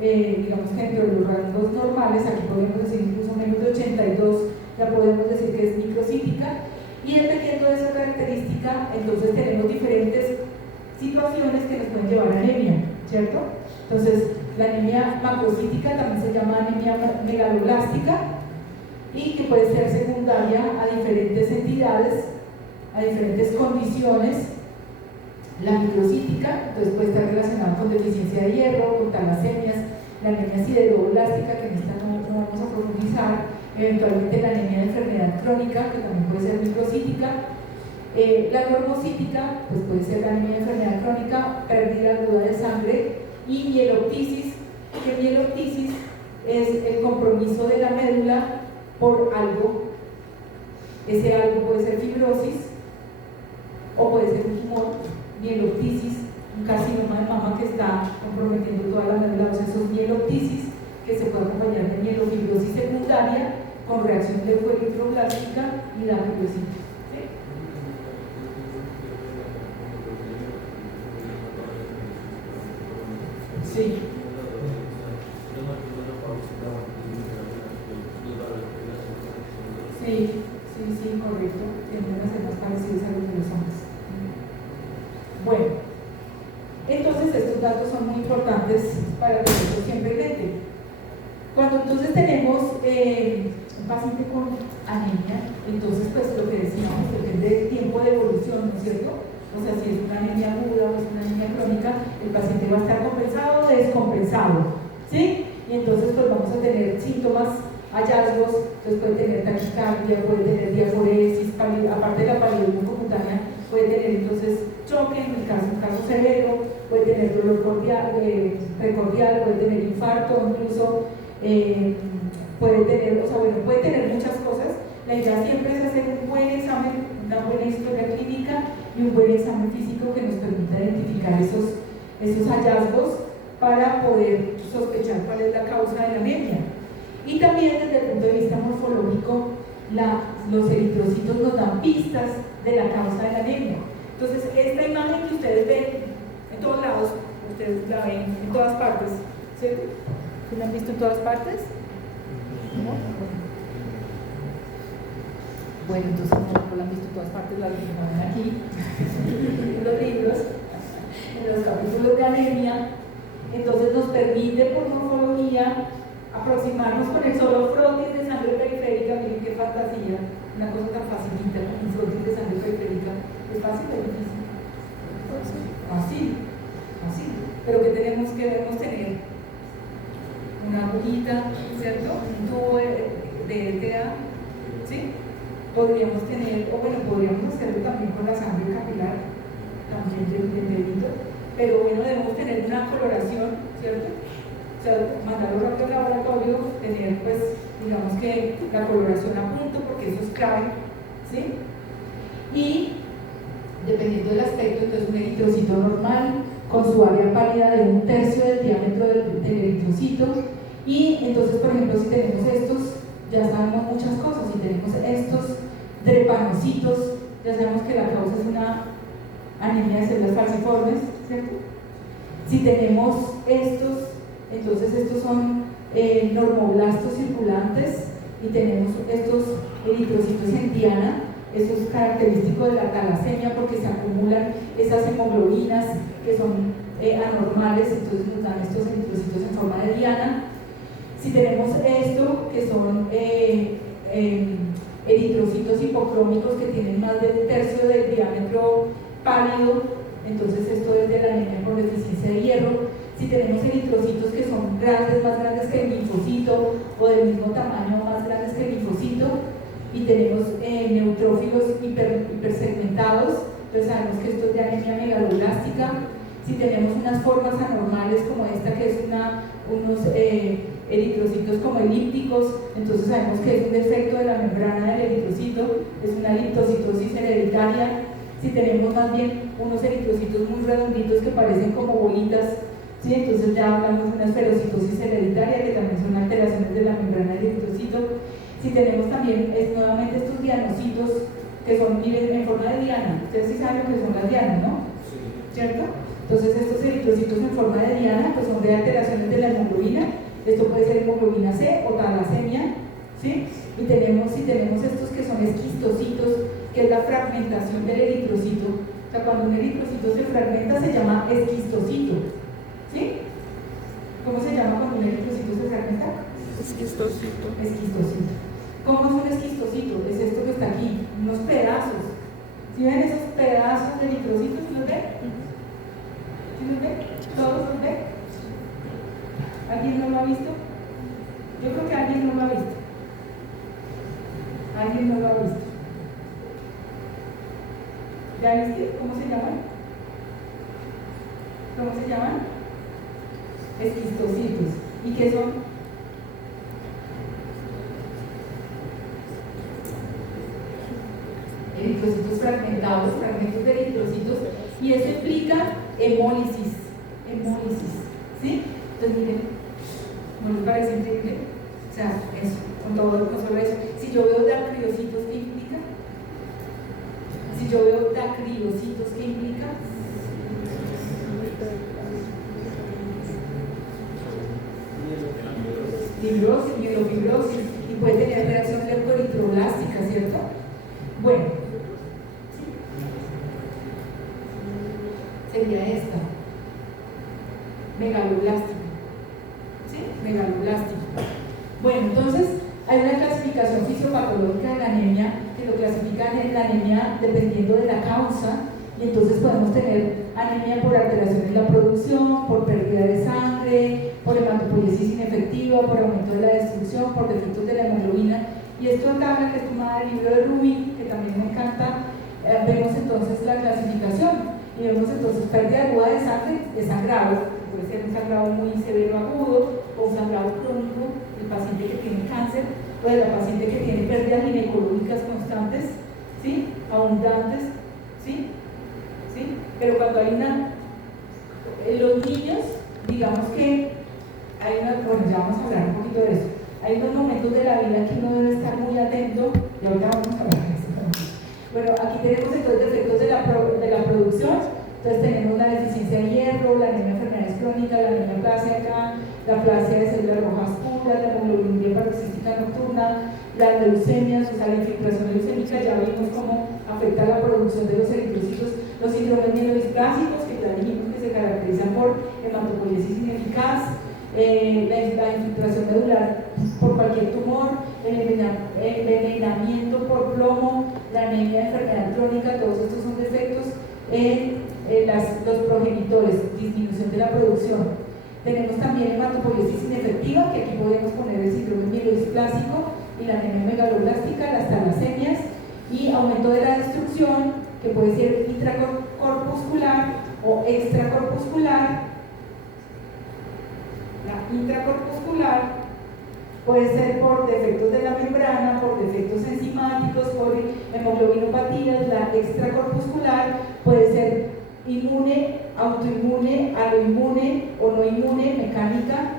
digamos que dentro de los rangos normales. Aquí podemos decir incluso menos de 82, ya podemos decir que es microcítica. Y dependiendo de esa característica, entonces tenemos diferentes situaciones que nos pueden llevar a anemia, ¿cierto? Entonces, la anemia macrocítica también se llama anemia megaloblástica y que puede ser secundaria a diferentes entidades, a diferentes condiciones. La microcítica, entonces puede estar relacionada con deficiencia de hierro, con talasemias, la anemia sideroblástica, que en esta no vamos a profundizar, eventualmente la anemia de enfermedad crónica, que también puede ser microcítica. La normocítica, pues puede ser la anemia de enfermedad crónica, pérdida aguda de sangre, y mieloptisis, que mieloptisis es el compromiso de la médula por algo. Ese algo puede ser fibrosis o puede ser un tumor. Mieloptisis, un carcinoma de mama que está comprometiendo toda la médula ósea, eso es mieloptisis, que se puede acompañar de mielofibrosis secundaria con reacción leucoeritroblástica y la fibrosita. Sí. importantes para tenerlo siempre en mente. Cuando entonces tenemos un paciente con anemia, entonces pues lo que decíamos depende del tiempo de evolución, ¿no es cierto? O sea, si es una anemia aguda o es una anemia crónica, el paciente va a estar compensado o descompensado, ¿sí? Y entonces pues vamos a tener síntomas, hallazgos, entonces puede tener taquicardia, puede tener diaforesis, aparte de la palidez mucocutánea, puede tener entonces choque, en un caso severo, puede tener dolor precordial, puede tener infarto, incluso puede tener, puede tener muchas cosas. La idea siempre es hacer un buen examen, una buena historia clínica y un buen examen físico que nos permita identificar esos hallazgos para poder sospechar cuál es la causa de la anemia. Y también desde el punto de vista morfológico, los eritrocitos nos dan pistas de la causa de la anemia. Entonces, esta imagen que ustedes ven en todos lados, ustedes la ven en todas partes, ¿cierto? ¿Sí la han visto en todas partes? ¿No? Bueno, entonces no la han visto en todas partes, la ven aquí, en los libros, en los capítulos de anemia. Entonces nos permite por morfología aproximarnos con el solo frotis de sangre periférica. Miren qué fantasía, una cosa tan facilita como un frotis de sangre periférica. ¿Es fácil o difícil? Fácil. Pero que debemos tener una agujita, ¿cierto? Un tubo de ETA, ¿sí? Podríamos tener, podríamos hacerlo también con la sangre capilar, también del dedito, pero bueno, debemos tener una coloración, ¿cierto? O sea, mandarlo rápido al laboratorio, tener pues, digamos que la coloración a punto, porque eso es clave, ¿sí? Y dependiendo del aspecto, entonces un eritrocito normal, con su área pálida de 1/3 del diámetro del eritrocito, y entonces, por ejemplo, si tenemos estos, ya sabemos muchas cosas. Si tenemos estos drepanocitos, ya sabemos que la causa es una anemia de células falciformes, ¿cierto? Si tenemos estos, entonces estos son normoblastos circulantes, y tenemos estos eritrocitos en diana. Eso es característico de la talasemia porque se acumulan esas hemoglobinas que son anormales, entonces nos dan estos eritrocitos en forma de diana. Si tenemos esto, que son eritrocitos hipocrómicos que tienen más de 1/3 del diámetro pálido, entonces esto es de la anemia por deficiencia de hierro. Si tenemos eritrocitos que son grandes, más grandes que el linfocito, o del mismo tamaño, más grandes que el linfocito, y tenemos neutrófilos hipersegmentados, entonces sabemos que esto es de anemia megaloblástica. Si tenemos unas formas anormales como esta, que es unos eritrocitos como elípticos, entonces sabemos que es un defecto de la membrana del eritrocito, es una liptocitosis hereditaria. Si tenemos más bien unos eritrocitos muy redonditos que parecen como bolitas, ¿sí? Entonces ya hablamos de una esferocitosis hereditaria, que también son alteraciones de la membrana del eritrocito. Si tenemos también nuevamente estos dianocitos, que son, miren, en forma de diana. Ustedes sí saben lo que son las dianas, ¿no? ¿Cierto? Entonces estos eritrocitos en forma de diana pues son de alteraciones de la hemoglobina. Esto puede ser hemoglobina C o talasemia, ¿sí? Y si tenemos estos que son esquistocitos, que es la fragmentación del eritrocito. O sea, cuando un eritrocito se fragmenta se llama esquistocito, ¿sí? ¿Cómo se llama cuando un eritrocito se fragmenta? Esquistocito. Esquistocito. ¿Cómo es un esquistocito? Es esto que está aquí, unos pedazos. ¿Sí ven esos pedazos de eritrocitos? ¿Sí los ven? ¿Sí los ven? ¿Todos los ven? ¿Alguien no lo ha visto? Yo creo que alguien no lo ha visto. Alguien no lo ha visto. ¿Ya viste? ¿Cómo se llaman? ¿Cómo se llaman? Esquistocitos. ¿Y qué son? Eritrocitos fragmentados, fragmentos de eritrocitos, y eso implica hemólisis, ¿sí? Entonces miren, ¿no les parece increíble? O sea, eso, con solo eso. Si yo veo dacriocitos, ¿qué implica? Si yo veo dacriocitos, ¿qué implica? Fibrosis, mielofibrosis, y puede tener reacción leucoeritroblástica, ¿cierto? Bueno, sería esta. megaloblástica. ¿Sí? Megaloblástica. Bueno, entonces hay una clasificación fisiopatológica de la anemia que lo clasifican en la anemia dependiendo de la causa, y entonces podemos tener anemia por alteración en la producción, por pérdida de sangre, por hematopoiesis inefectiva, por aumento de la destrucción, por defectos de la hemoglobina. Y esto acá, que es tomada del libro de Rubin, que también me encanta, vemos entonces la clasificación y vemos entonces pérdida aguda de sangre, de sangrado, puede ser un sangrado muy severo agudo o un sangrado crónico del paciente que tiene cáncer o de la paciente que tiene pérdidas ginecológicas constantes, ¿sí? Abundantes, ¿sí? ¿Sí? Pero cuando hay en los niños, digamos que hay bueno, ya vamos a hablar un poquito de eso. Hay unos momentos de la vida que uno debe estar muy atento, y ahorita vamos a hablar de eso. Bueno, aquí tenemos entonces defectos de la producción. Entonces tenemos la deficiencia de hierro, la anemia de enfermedades crónicas, la anemia plásica, la plasia de células rojas puras, la hemoglobina paroxística nocturna, las leucemias, o sea, la infiltración leucémica. Ya vimos cómo afecta la producción de los eritrocitos, los síndromes mielodisplasicos, que ya dijimos que se caracterizan por hematopoiesis ineficaz, la infiltración medular por cualquier tumor, el envenenamiento por plomo, la anemia de enfermedad crónica. Todos estos son defectos en los progenitores, disminución de la producción. Tenemos también hematopoiesis inefectiva, que aquí podemos poner el síndrome mielodisplásico y la anemia megaloblástica, las talasemias, y aumento de la destrucción, que puede ser intracorpuscular o extracorpuscular. La intracorpuscular puede ser por defectos de la membrana, por defectos enzimáticos, por hemoglobinopatías. La extracorpuscular puede ser inmune, autoinmune, aloinmune o no inmune, mecánica,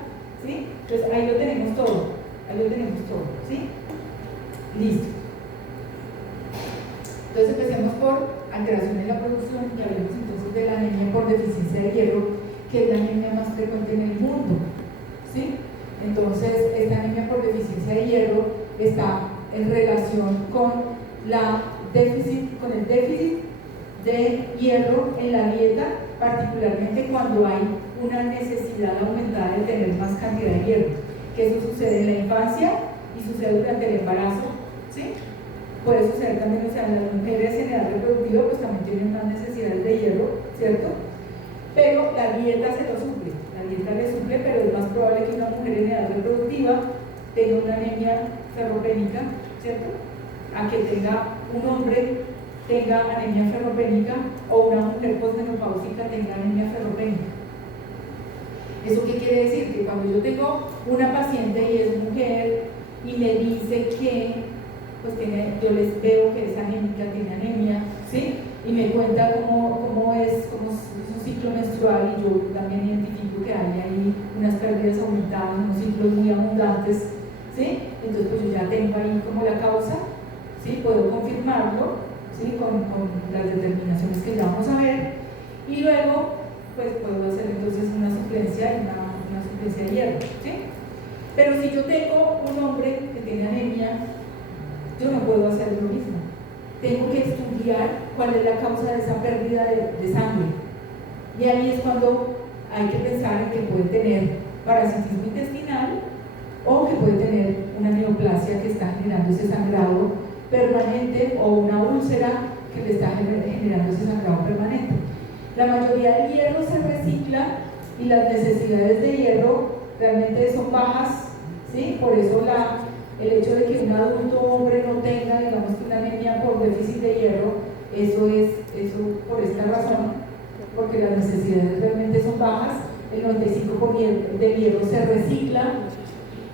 ¿sí? Entonces ahí lo tenemos todo, ¿sí? Listo. Entonces empecemos por alteración en la producción y hablemos entonces de la anemia por deficiencia de hierro, que es la anemia más frecuente en el mundo, ¿sí? Entonces esta anemia por deficiencia de hierro está en relación con el déficit de hierro en la dieta, particularmente cuando hay una necesidad aumentada de tener más cantidad de hierro, que eso sucede en la infancia y sucede durante el embarazo, ¿sí? Puede suceder también, o sea, las mujeres en edad reproductiva pues también tienen más necesidades de hierro, ¿cierto? Pero la dieta se lo suple, pero es más probable que una mujer en edad reproductiva tenga una anemia ferropénica, ¿cierto? A que un hombre tenga anemia ferropénica o una mujer posmenopáusica tenga anemia ferropénica. ¿Eso qué quiere decir? Que cuando yo tengo una paciente y es mujer y me dice que pues yo les veo que es anémica, tiene anemia, ¿sí? Y me cuenta cómo es su ciclo menstrual, y yo también identifico que hay ahí unas pérdidas aumentadas, unos ciclos muy abundantes, ¿sí? Entonces pues yo ya tengo ahí como la causa, ¿sí? Puedo confirmarlo, ¿sí? Con las determinaciones que ya vamos a ver, y luego pues puedo hacer entonces una suplencia de hierro, ¿sí? Pero si yo tengo un hombre que tiene anemia, yo no puedo hacer lo mismo. Tengo que estudiar cuál es la causa de esa pérdida de sangre. Y ahí es cuando hay que pensar en que puede tener parasitismo intestinal o que puede tener una neoplasia que está generando ese sangrado permanente, o una úlcera que le está generando ese sangrado permanente. La mayoría del hierro se recicla y las necesidades de hierro realmente son bajas, ¿sí? Por eso el hecho de que un adulto hombre no tenga, digamos, una anemia por déficit de hierro, eso por esta razón, porque las necesidades realmente son bajas. El 95% del hierro se recicla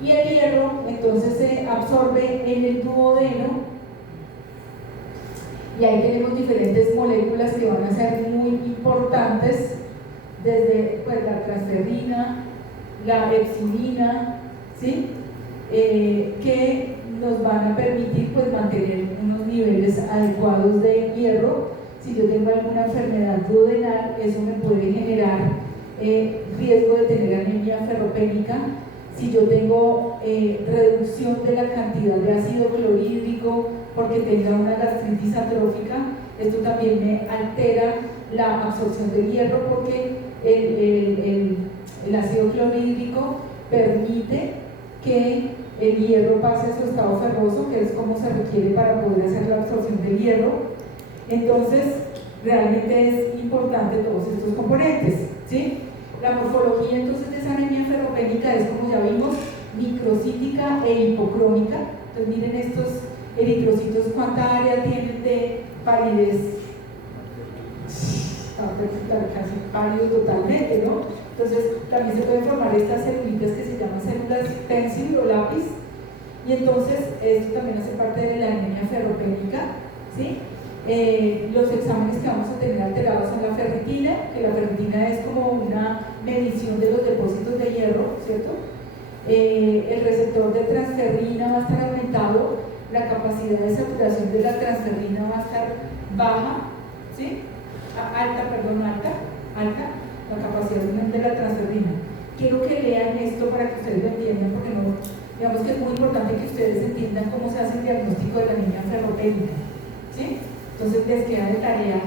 y el hierro entonces se absorbe en el duodeno, y ahí tenemos diferentes moléculas que van a ser muy importantes, desde pues, la transferrina, la epsilina, ¿sí? Que nos van a permitir pues, mantener unos niveles adecuados de hierro. Si yo tengo alguna enfermedad duodenal, eso me puede generar riesgo de tener anemia ferropénica. Si yo tengo reducción de la cantidad de ácido clorhídrico porque tenga una gastritis atrófica, esto también me altera la absorción del hierro, porque El ácido clorhídrico permite que el hierro pase a su estado ferroso, que es como se requiere para poder hacer la absorción del hierro. Entonces, realmente es importante todos estos componentes, ¿sí? La morfología entonces de esa anemia ferropénica es, como ya vimos, microcítica e hipocrónica. Entonces miren estos eritrocitos, cuánta área tienen de palidez, casi pálido totalmente, ¿no? Entonces también se pueden formar estas celulitas que se llaman células pencil o lápiz, y entonces esto también hace parte de la anemia ferropénica, ¿sí? Los exámenes que vamos a tener alterados son la ferritina, que la ferritina es como una medición de los depósitos de hierro, ¿cierto? El receptor de transferrina va a estar aumentado, la capacidad de saturación de la transferrina va a estar baja, ¿sí? Alta, la capacidad de la transferrina. Quiero que lean esto para que ustedes lo entiendan, porque no, digamos que es muy importante que ustedes entiendan cómo se hace el diagnóstico de la anemia ferropénica, ¿sí? Entonces les queda de tarea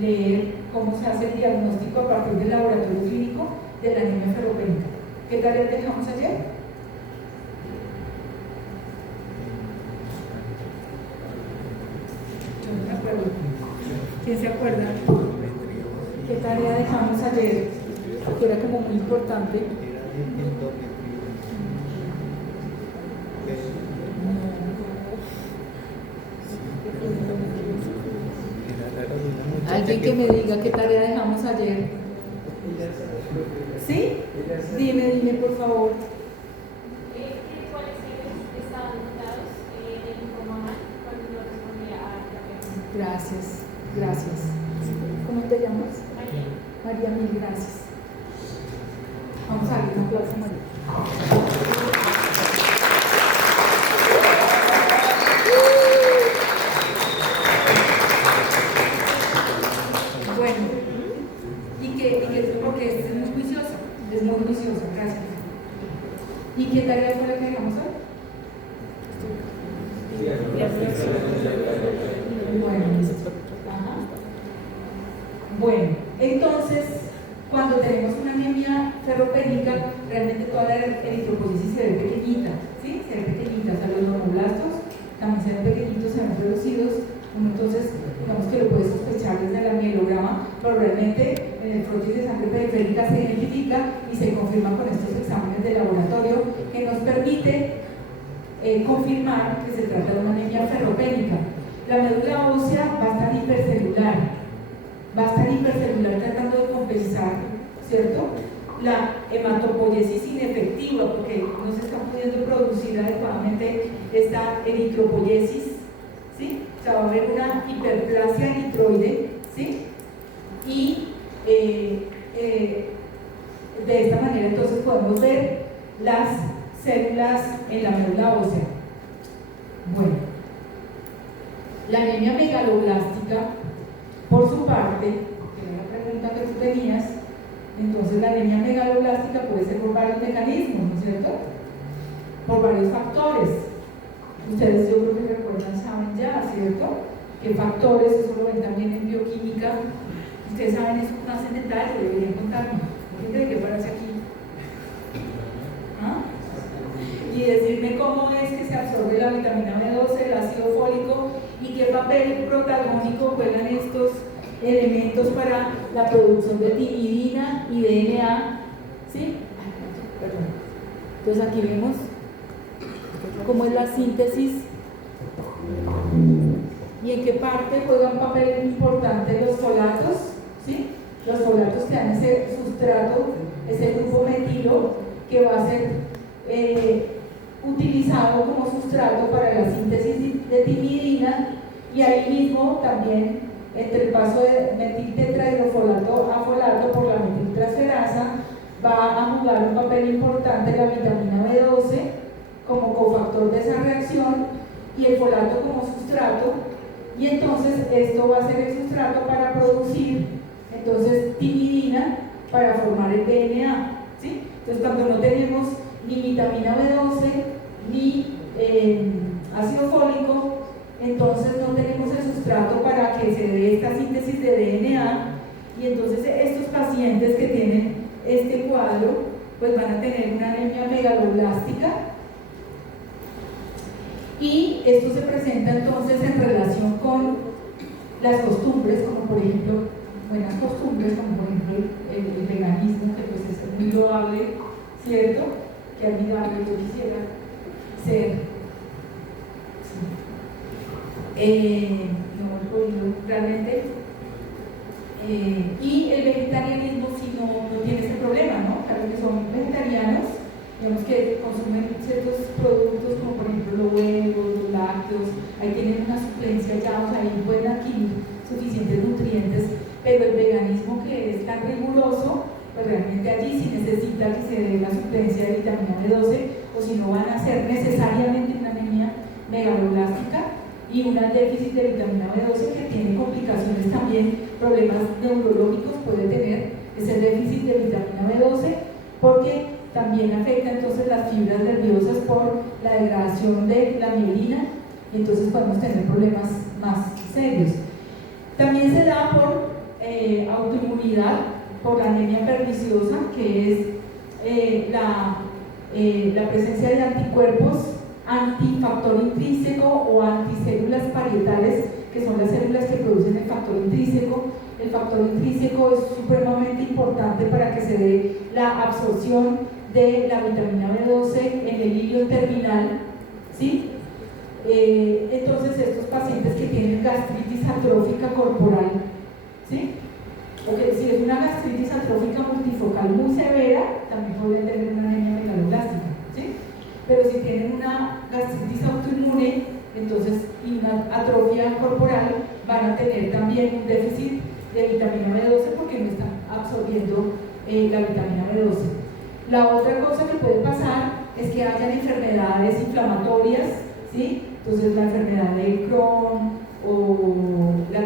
leer cómo se hace el diagnóstico a partir del laboratorio clínico de la anemia ferropénica. ¿Qué tareas dejamos ayer? Yo no me acuerdo. ¿Quién se acuerda? ¿Qué tarea dejamos ayer? Que era como muy importante. Alguien que me diga qué tarea dejamos ayer. ¿Sí? Dime por favor. ¿Cuáles estaban notados en el informe cuando yo respondía a la pregunta? Gracias. ¿Cómo te llamas? María. María, mil gracias. Vamos a darle un aplauso a María. Bueno, porque es muy juiciosa, gracias. ¿Y qué tarea fue la que dejamos hoy? Bueno, entonces, cuando tenemos una anemia ferropénica, realmente toda la eritropoyesis se ve pequeñita, ¿sí? Se ve pequeñita, o sea, los normoblastos también se ven pequeñitos, se ven reducidos. Uno entonces, digamos que lo puede sospechar desde el mielograma, pero realmente en el frotis de sangre periférica se identifica y se confirma con estos exámenes de laboratorio que nos permite confirmar que se trata de una anemia ferropénica. La médula ósea va a estar hipercelular tratando de compensar, ¿cierto? La hematopoiesis inefectiva, porque no se está pudiendo producir adecuadamente esta eritropoiesis, ¿sí? O sea, va a haber una hiperplasia eritroide, ¿sí? Y de esta manera entonces podemos ver las células en la médula ósea. Bueno, la anemia megaloblástica, por su parte, que era la pregunta que tú tenías, entonces la anemia megaloblástica puede ser por varios mecanismos, ¿no es cierto? Por varios factores. Ustedes yo creo que recuerdan, saben ya, ¿cierto? ¿Qué factores? Eso lo ven también en bioquímica. Ustedes saben, eso no hacen detalle, deberían contarme. ¿Qué tiene que pararse aquí? ¿Ah? Y decirme cómo es que se absorbe la vitamina B12, el ácido fólico, y qué papel protagónico juegan estos elementos para la producción de timidina y DNA, ¿sí? Perdón. Entonces aquí vemos cómo es la síntesis y en qué parte juegan un papel importante los folatos, ¿sí? Los folatos que dan ese sustrato, ese grupo metilo que va a ser utilizado como sustrato para la síntesis de timidina, y ahí mismo también entre el paso de metiltetrahidrofolato a folato por la metiltransferasa va a jugar un papel importante la vitamina B12 como cofactor de esa reacción y el folato como sustrato, y entonces esto va a ser el sustrato para producir entonces timidina para formar el DNA, ¿sí? Entonces cuando no tenemos ni vitamina B12 ni ácido fólico, entonces no tenemos el sustrato para que se dé esta síntesis de DNA, y entonces estos pacientes que tienen este cuadro, pues van a tener una anemia megaloblástica, y esto se presenta entonces en relación con las costumbres, como por ejemplo, buenas costumbres, como por ejemplo el veganismo, que pues es muy loable, ¿cierto? Que admirable, yo quisiera ser. No he podido realmente. Y el vegetarianismo sí no tiene ese problema, ¿no? Claro que son vegetarianos, digamos que consumen ciertos productos como por ejemplo los huevos, los lácteos, ahí tienen una suplencia ya, o sea, ahí pueden adquirir suficientes nutrientes, pero el veganismo que es tan riguroso, pues realmente allí sí necesita que se dé la suplencia de vitamina B12, o si no van a ser necesariamente una anemia megaloblástica y un déficit de vitamina B12 que tiene complicaciones también, problemas neurológicos puede tener ese déficit de vitamina B12, porque también afecta entonces las fibras nerviosas por la degradación de la mielina, y entonces podemos tener problemas más serios. También se da por autoinmunidad, por la anemia perniciosa, que es la presencia de anticuerpos antifactor intrínseco o anticélulas parietales, que son las células que producen el factor intrínseco. El factor intrínseco es supremamente importante para que se dé la absorción de la vitamina B12 en el hilio terminal, ¿sí? Entonces estos pacientes que tienen gastritis atrófica corporal, ¿sí? Porque si es una gastritis atrófica multifocal muy severa, también pueden tener una anemia megaloblástica, ¿sí? Pero si tienen una gastritis autoinmune, entonces, y una atrofia corporal, van a tener también un déficit de vitamina B12 porque no están absorbiendo la vitamina B12. La otra cosa que puede pasar es que hayan enfermedades inflamatorias, ¿sí? Entonces la enfermedad de Crohn o la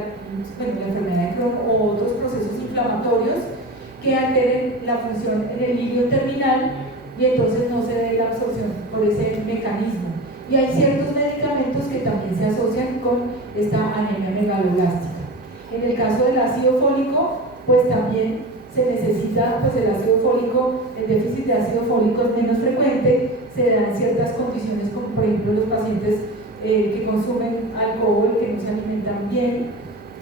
enfermedad de Crohn o otros procesos inflamatorios que alteren la función en el hilio terminal, y entonces no se dé la absorción por ese mecanismo. Y hay ciertos medicamentos que también se asocian con esta anemia megaloblástica. En el caso del ácido fólico, pues también se necesita, pues el ácido fólico, el déficit de ácido fólico es menos frecuente, se da en ciertas condiciones, como por ejemplo los pacientes que consumen alcohol, que no se alimentan bien,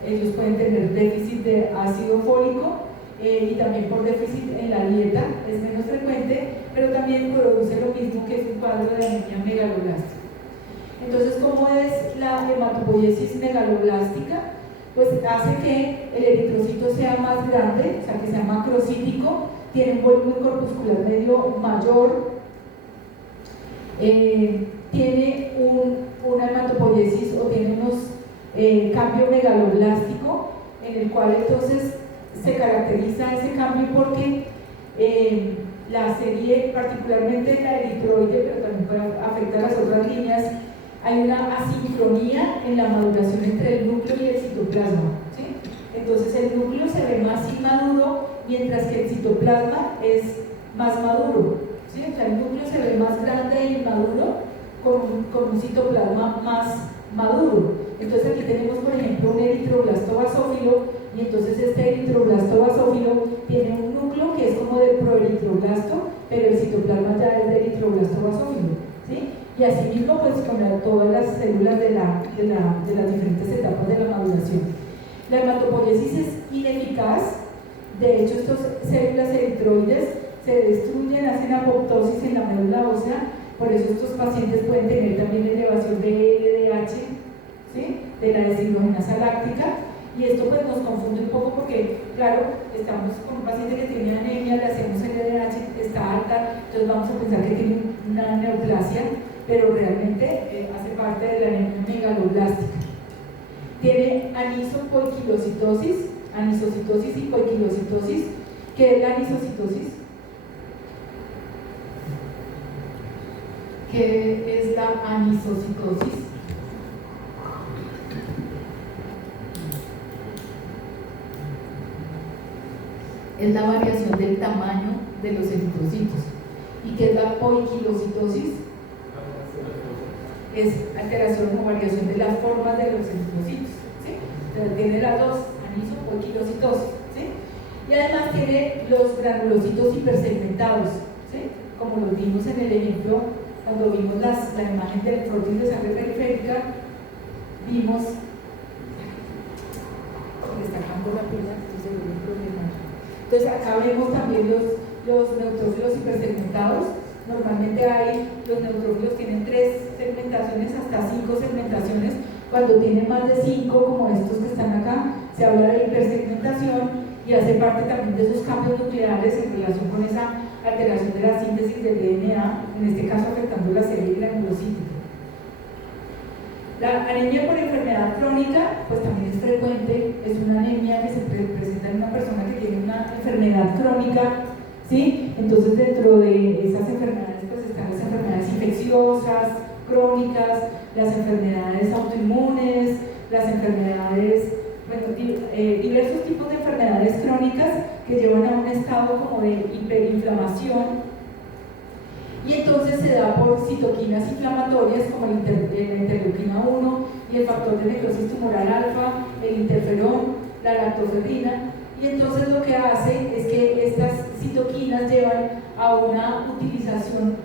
ellos pueden tener déficit de ácido fólico, y también por déficit en la dieta es menos frecuente, pero también produce lo mismo, que es un cuadro de anemia megaloblástica. Entonces, ¿cómo es la hematopoiesis megaloblástica? Pues hace que el eritrocito sea más grande, o sea, que sea macrocítico, tiene un volumen corpuscular medio mayor, tiene una hematopoiesis o tiene unos cambio megaloblástico, en el cual entonces se caracteriza ese cambio porque la serie, particularmente la eritroide, pero también puede afectar las otras líneas, hay una asincronía en la maduración entre el núcleo y el citoplasma, ¿sí? Entonces el núcleo se ve más inmaduro, mientras que el citoplasma es más maduro, ¿sí? O sea, el núcleo se ve más grande e inmaduro con un citoplasma más maduro. Entonces aquí tenemos, por ejemplo, un eritroblasto basófilo, y entonces este eritroblasto basófilo tiene un núcleo que es como de proeritroblasto, pero el citoplasma ya es de eritroblasto basófilo, ¿sí? Y asimismo, pues con todas las células de las diferentes etapas de la maduración. La hematopoiesis es ineficaz. De hecho, estas células eritroides se destruyen, hacen apoptosis en la médula ósea. Por eso estos pacientes pueden tener también elevación de LDH, ¿sí? De la deshidrogenasa láctica. Y esto pues nos confunde un poco porque, claro, estamos con un paciente que tiene anemia, le hacemos LDH, está alta, entonces vamos a pensar que tiene una neoplasia, pero realmente hace parte de la anemia megaloblástica. Tiene anisopoiquilocitosis, anisocitosis y poiquilocitosis. ¿Qué es la anisocitosis? ¿Qué es la anisocitosis? Es la variación del tamaño de los eritrocitos. ¿Y qué es la poiquilocitosis? Es alteración o variación de las formas de los eritrocitos, ¿sí? Entonces tiene las dos, anisopoiquilocitosis, ¿sí? Y además tiene los granulocitos hipersegmentados, ¿sí? Como lo vimos en el ejemplo, cuando vimos la imagen del frotis de sangre periférica, vimos, destacando la pila, esto se vuelve un problema. Entonces acá vemos también los neutrófilos hipersegmentados. Normalmente los neutrófilos tienen 3 segmentaciones hasta 5 segmentaciones. Cuando tienen más de 5, como estos que están acá, se habla de hipersegmentación y hace parte también de esos cambios nucleares en relación con esa alteración de la síntesis del DNA, en este caso afectando la serie granulocítica. La anemia por enfermedad crónica, pues también es frecuente, es una anemia que se presenta en una persona que tiene una enfermedad crónica, ¿sí? Entonces dentro de esas enfermedades pues están las enfermedades infecciosas, crónicas, las enfermedades autoinmunes, las enfermedades, bueno, diversos tipos de enfermedades crónicas que llevan a un estado como de hiperinflamación. Y entonces se da por citoquinas inflamatorias como la interleuquina 1 y el factor de necrosis tumoral alfa, el interferón, la lactoferrina. Y entonces lo que hace es que estas citoquinas llevan a una utilización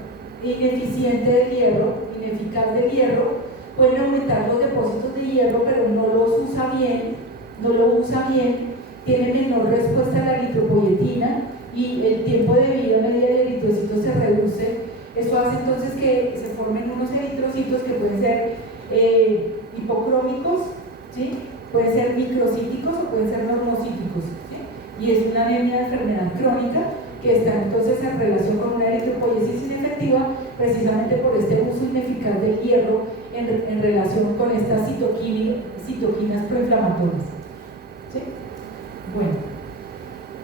ineficiente del hierro, ineficaz del hierro. Pueden aumentar los depósitos de hierro, pero no los usa bien, tiene menor respuesta a la eritropoyetina y el tiempo de vida media del eritrocito se reduce. Eso hace entonces que se formen unos eritrocitos que pueden ser hipocrómicos, ¿sí? Pueden ser microcíticos o pueden ser normocíticos, ¿sí? Y es una anemia de enfermedad crónica que está entonces en relación con una eritropoyesis inefectiva precisamente por este uso ineficaz del hierro en relación con estas citoquinas proinflamatorias, ¿sí? Bueno,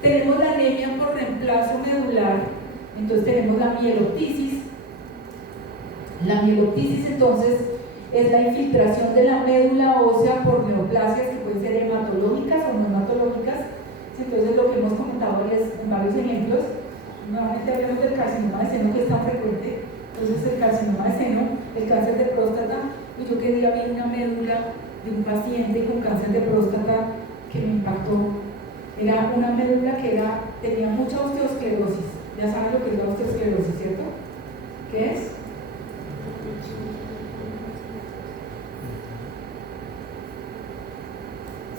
tenemos la anemia por reemplazo medular. Entonces tenemos la mieloptisis. La mieloptisis entonces es la infiltración de la médula ósea por neoplasias que pueden ser hematológicas o no hematológicas. Entonces lo que hemos comentado en varios ejemplos, nuevamente hablamos del carcinoma de seno que es tan frecuente. Entonces el carcinoma de seno, el cáncer de próstata, y yo que día vi una médula de un paciente con cáncer de próstata que me impactó. Era una médula que tenía mucha osteosclerosis. Ya saben lo que es la osteosclerosis, ¿cierto? ¿Qué es?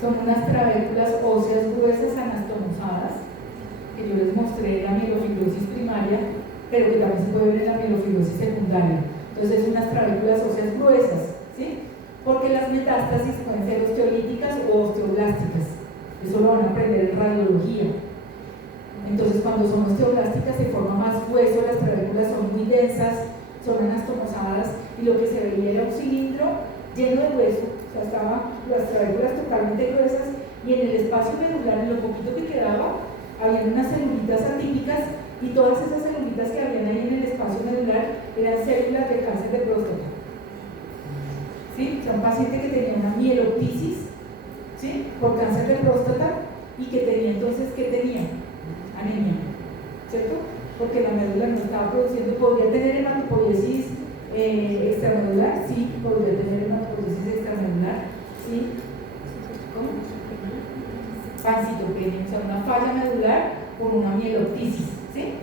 Son unas trabéculas óseas gruesas anastomosadas que yo les mostré en la mielofibrosis primaria, pero que también se puede ver en la mielofibrosis secundaria. Entonces, unas trabéculas óseas gruesas, ¿sí? Porque las metástasis pueden ser osteolíticas o osteoblásticas. Eso lo van a aprender en radiología. Entonces, cuando son osteoblásticas se forma más hueso, las trabéculas son muy densas, son anastomosadas y lo que se veía era un cilindro lleno de hueso, o sea, estaban las trabéculas totalmente gruesas y en el espacio medular, en lo poquito que quedaba, había unas celulitas atípicas y todas esas celulitas que habían ahí en el espacio medular eran células de cáncer de próstata. ¿Sí? O sea, un paciente que tenía una mieloptisis, ¿sí? Por cáncer de próstata y que tenía entonces, ¿qué tenía? Anemia, ¿cierto? Porque la médula no estaba produciendo. ¿Podría tener hematopoiesis extramedular? Sí, podría tener hematopoiesis extramedular, ¿sí? ¿Cómo? Pancitopenia, o sea, una falla medular con una mieloptisis, ¿sí?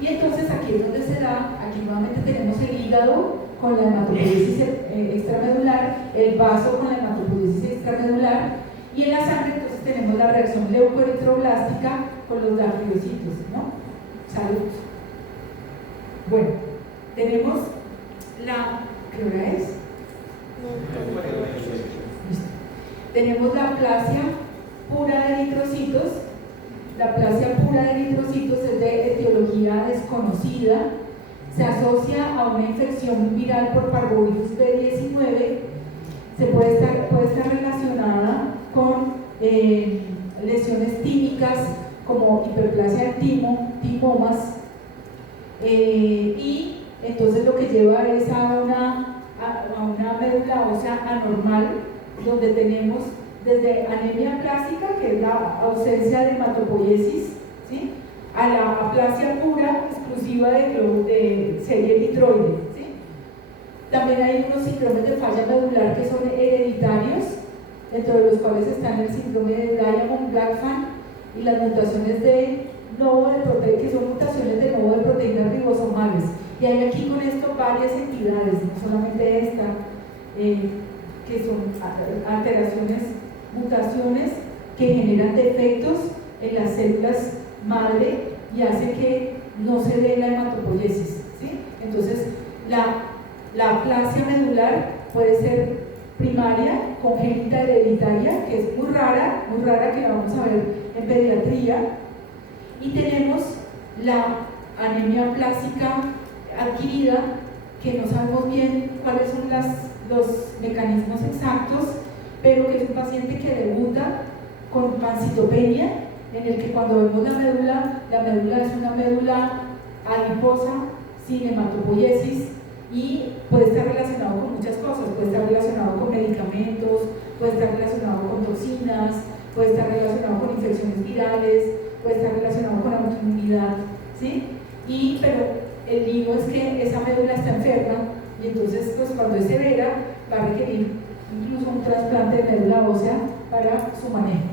Y entonces aquí es donde se da, aquí nuevamente tenemos el hígado con la hematopoiesis extramedular, el vaso con la hematopoiesis extramedular, y en la sangre entonces tenemos la reacción leucoeritroblástica con los gangliocitos, ¿no? Salud. Bueno, tenemos ¿qué hora es? Listo. Tenemos la aplasia pura de eritrocitos. La aplasia pura de eritrocitos es de etiología desconocida. Se asocia a una infección viral por parvovirus B19. Puede estar relacionada con lesiones tímicas como hiperplasia del timo, timomas, y entonces lo que lleva es a una médula ósea anormal, donde tenemos desde anemia plástica, que es la ausencia de hematopoiesis, ¿sí? A la aplasia pura exclusiva de serie litroide, ¿sí? También hay unos síndromes de falla medular que son hereditarios, dentro de los cuales están el síndrome de Diamond-Blackfan y las mutaciones de nodo de proteína, que son mutaciones de nodo de proteínas ribosomales. Y hay aquí con esto varias entidades, no solamente esta, que son alteraciones, mutaciones que generan defectos en las células madre y hace que no se dé la hematopoiesis, ¿sí? Entonces, la aplasia medular puede ser primaria, congénita hereditaria, que es muy rara que la vamos a ver en pediatría, y tenemos la anemia plásica adquirida, que no sabemos bien cuáles son los mecanismos exactos, pero que es un paciente que debuta con pancitopenia, en el que cuando vemos la médula es una médula adiposa, sin hematopoiesis, y puede estar relacionado con muchas cosas, puede estar relacionado con medicamentos, puede estar relacionado con toxinas, puede estar relacionado con infecciones virales, puede estar relacionado con la autoinmunidad, ¿sí? Pero el lío es que esa médula está enferma y entonces pues cuando es severa va a requerir incluso un trasplante de médula ósea para su manejo.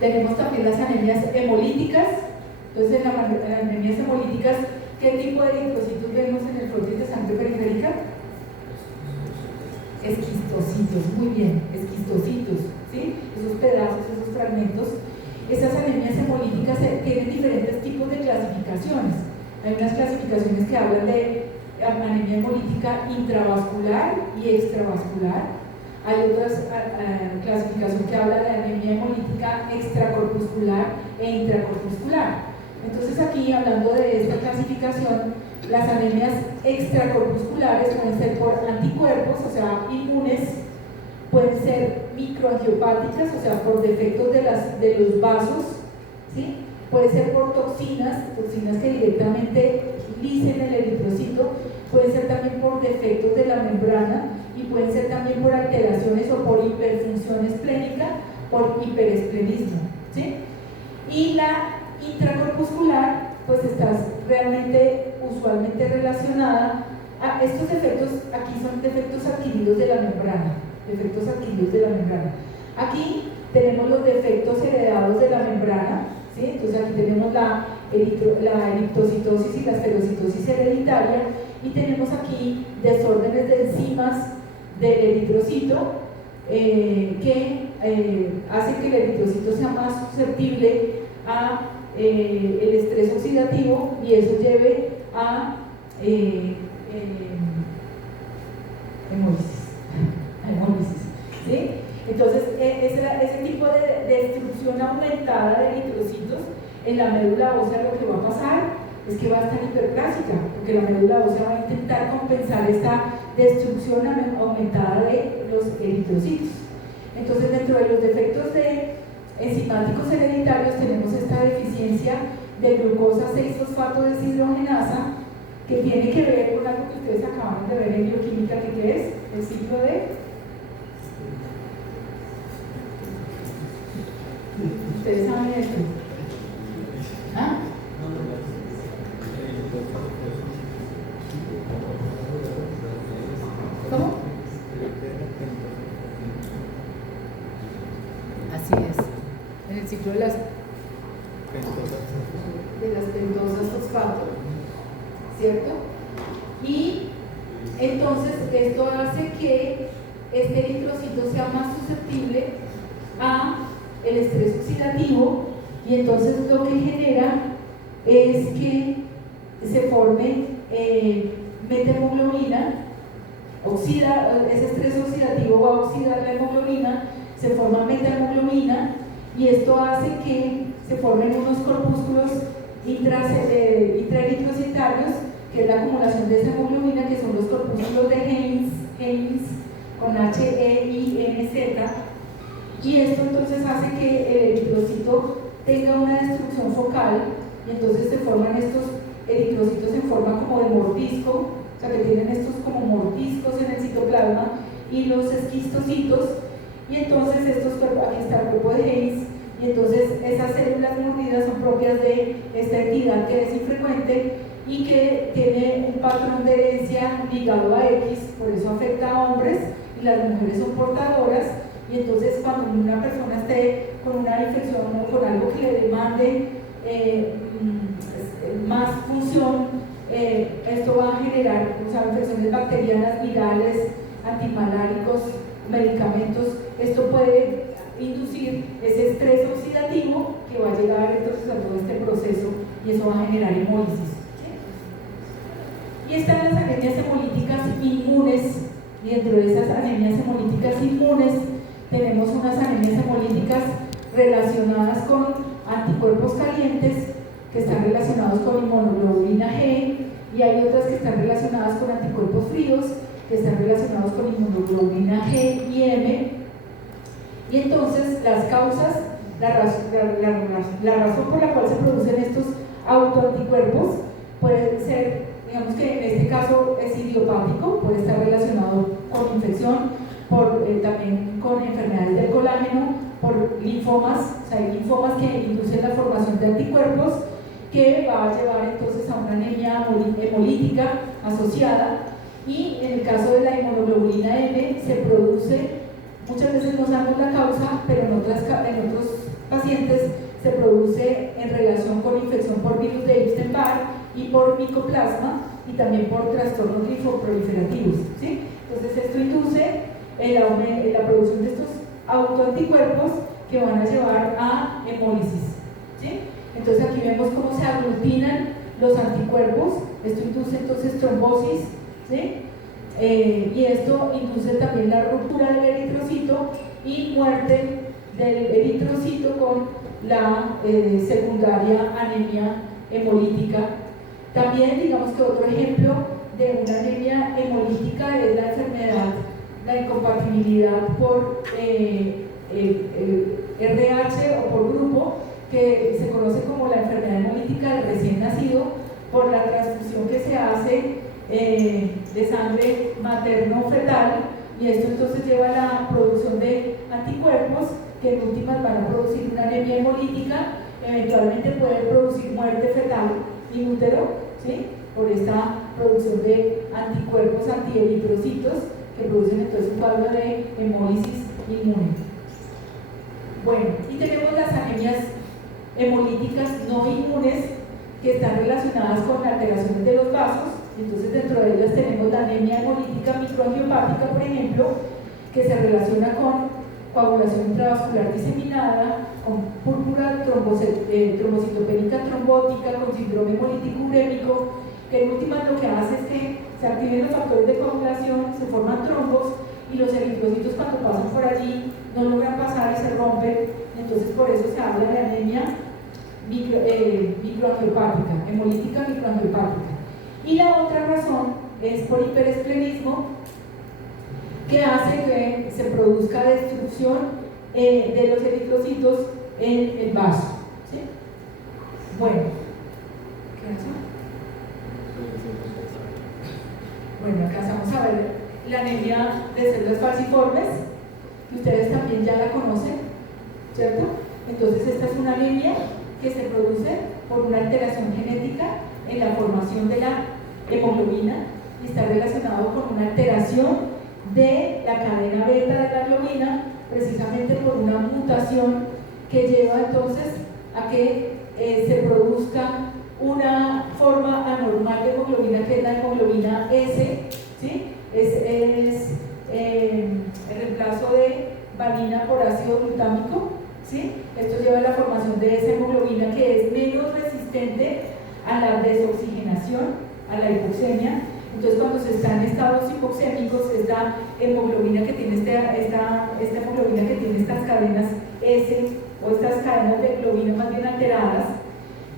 Tenemos también las anemias hemolíticas. Entonces en las anemias hemolíticas, ¿qué tipo de eritrocitos vemos en el frotis de sangre periférica? Esquistocitos, muy bien, esquistocitos, ¿sí? Esos pedazos, esos fragmentos. Esas anemias hemolíticas tienen diferentes tipos de clasificaciones. Hay unas clasificaciones que hablan de anemia hemolítica intravascular y extravascular. Hay otras clasificación que habla de anemia hemolítica extracorpuscular e intracorpuscular. Entonces aquí, hablando de esta clasificación, las anemias extracorpusculares pueden ser por anticuerpos, o sea, inmunes, pueden ser microangiopáticas, o sea, por defectos de los vasos, ¿sí? Puede ser por toxinas que directamente licen el eritrocito, puede ser también por defectos de la membrana y pueden ser también por alteraciones o por hiperfunción esplénica, por hiperesplenismo, ¿sí? Y la intracorpuscular, pues está realmente usualmente relacionada a estos defectos. Aquí son defectos adquiridos de la membrana, Aquí tenemos los defectos heredados de la membrana, ¿sí? Entonces aquí tenemos la eritrocitosis y la esferocitosis hereditaria, y tenemos aquí desórdenes de enzimas del eritrocito que hacen que el eritrocito sea más susceptible a el estrés oxidativo, y eso lleve a hemólisis, ¿sí? Entonces, ese tipo de destrucción aumentada de eritrocitos en la médula ósea, lo que va a pasar es que va a estar hiperplásica, porque la médula ósea va a intentar compensar esta destrucción aumentada de los eritrocitos. Entonces, dentro de los defectos enzimáticos hereditarios tenemos esta deficiencia de glucosa 6-fosfato deshidrogenasa, que tiene que ver con algo que ustedes acaban de ver en bioquímica, que es el ciclo de... ¿Ustedes saben esto? ¿Ah? ¿Cómo? Así es, en el ciclo de las pentosas fosfato, ¿cierto? Y entonces esto hace que este eritrocito sea más susceptible a el estrés oxidativo, y entonces lo que genera es que se forme metahemoglobina, ese estrés oxidativo va a oxidar la hemoglobina, se forma metahemoglobina, y esto hace que se formen unos corpúsculos intraeritrocitarios, que es la acumulación de esa hemoglobina, que son los corpúsculos de Heinz con HEINZ, y esto entonces hace que el eritrocito tenga una destrucción focal, y entonces se forman estos eritrocitos en forma como de mordisco, o sea que tienen estos como mordiscos en el citoplasma, y los esquistocitos, y entonces aquí está el grupo de Heinz, y entonces esas células mordidas son propias de esta entidad que es infrecuente y que tiene un patrón de herencia ligado a X, por eso afecta a hombres, y las mujeres son portadoras. Y entonces cuando una persona esté con una infección o con que le demande más función, esto va a generar, o sea, infecciones bacterianas, virales, antimaláricos, medicamentos. Esto puede inducir ese estrés oxidativo que va a llegar entonces a todo este proceso y eso va a generar hemólisis. Y están las anemias hemolíticas inmunes, y dentro de esas anemias hemolíticas inmunes tenemos unas anemias hemolíticas relacionadas con anticuerpos calientes que están relacionados con inmunoglobulina G, y hay otras que están relacionadas con anticuerpos fríos que están relacionados con inmunoglobulina G y M. Y entonces las causas, la razón por la cual se producen estos autoanticuerpos puede ser, digamos que en este caso es idiopático, puede estar relacionado con infección, también con enfermedades del colágeno, por linfomas, o sea, hay linfomas que inducen la formación de anticuerpos que va a llevar entonces a una anemia hemolítica asociada. Y en el caso de la inmunoglobulina M se produce, muchas veces no sabemos la causa, pero en otros pacientes se produce en relación con infección por virus de Epstein-Barr y por micoplasma y también por trastornos linfoproliferativos, ¿sí? Entonces esto induce la producción de estos autoanticuerpos que van a llevar a hemólisis, ¿sí? Entonces aquí vemos cómo se aglutinan los anticuerpos, esto induce entonces trombosis, ¿sí? Y esto induce también la ruptura del eritrocito y muerte del eritrocito con la secundaria anemia hemolítica. También digamos que otro ejemplo de una anemia hemolítica es la enfermedad, la incompatibilidad por RH o por grupo, que se conoce como la enfermedad hemolítica del recién nacido, por la transfusión que se hace de sangre materno-fetal, y esto entonces lleva a la producción de anticuerpos que en últimas van a producir una anemia hemolítica, eventualmente puede producir muerte fetal in útero, ¿sí? Por esta producción de anticuerpos antieritrocitos que producen entonces un cuadro de hemólisis inmune. Bueno, y tenemos las anemias hemolíticas no inmunes que están relacionadas con alteraciones de los vasos. Entonces dentro de ellas tenemos la anemia hemolítica microangiopática, por ejemplo, que se relaciona con coagulación intravascular diseminada, con púrpura trombocitopénica trombótica, con síndrome hemolítico urémico, que en última lo que hace es que se activen los factores de coagulación, se forman trombos y los eritrocitos cuando pasan por allí no logran pasar y se rompen. Entonces por eso se habla de anemia microangiopática, hemolítica microangiopática. Y la otra razón es por hiperesplenismo, que hace que se produzca destrucción de los eritrocitos en el vaso, ¿sí? Bueno, ¿qué hace? Bueno, alcanzamos a ver la anemia de células falciformes, que ustedes también ya la conocen, ¿cierto? Entonces esta es una anemia que se produce por una alteración genética en la formación de la hemoglobina y está relacionado con una alteración de la cadena beta de la globina, precisamente por una mutación que lleva entonces a que se produzca una forma anormal de hemoglobina, que es la hemoglobina S, ¿sí? Es el reemplazo de valina por ácido glutámico, ¿sí? Esto lleva a la formación de esa hemoglobina que es menos resistente a la desoxigenación, a la hipoxemia. Entonces cuando se está en estados hipoxémicos, esta hemoglobina que tiene esta hemoglobina que tiene estas cadenas S o estas cadenas de globina más bien alteradas,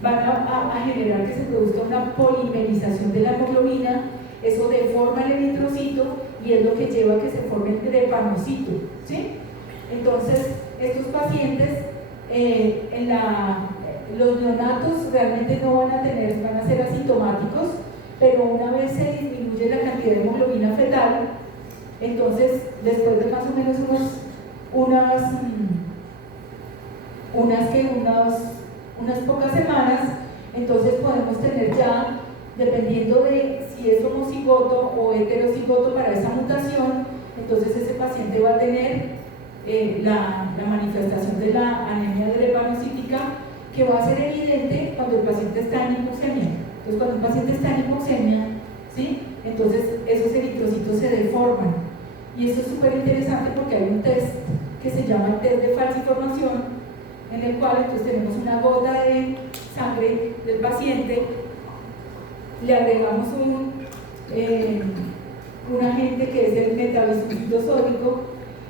van a generar que se produzca una polimerización de la hemoglobina. Eso deforma el eritrocito y es lo que lleva a que se forme el drepanocito, ¿sí? Entonces estos pacientes los neonatos realmente no van a ser asintomáticos, pero una vez se disminuye la cantidad de hemoglobina fetal, entonces después de más o menos unas pocas semanas, entonces podemos tener ya, dependiendo de si es homocigoto o heterocigoto para esa mutación, entonces ese paciente va a tener la manifestación de la anemia drepanocítica que va a ser evidente cuando el paciente está en hipoxemia. Entonces, cuando el paciente está en hipoxemia, ¿sí? Entonces esos eritrocitos se deforman. Y esto es súper interesante porque hay un test que se llama el test de falsiformación, en el cual entonces tenemos una gota de sangre del paciente, le agregamos un agente que es el metabisulfito sódico.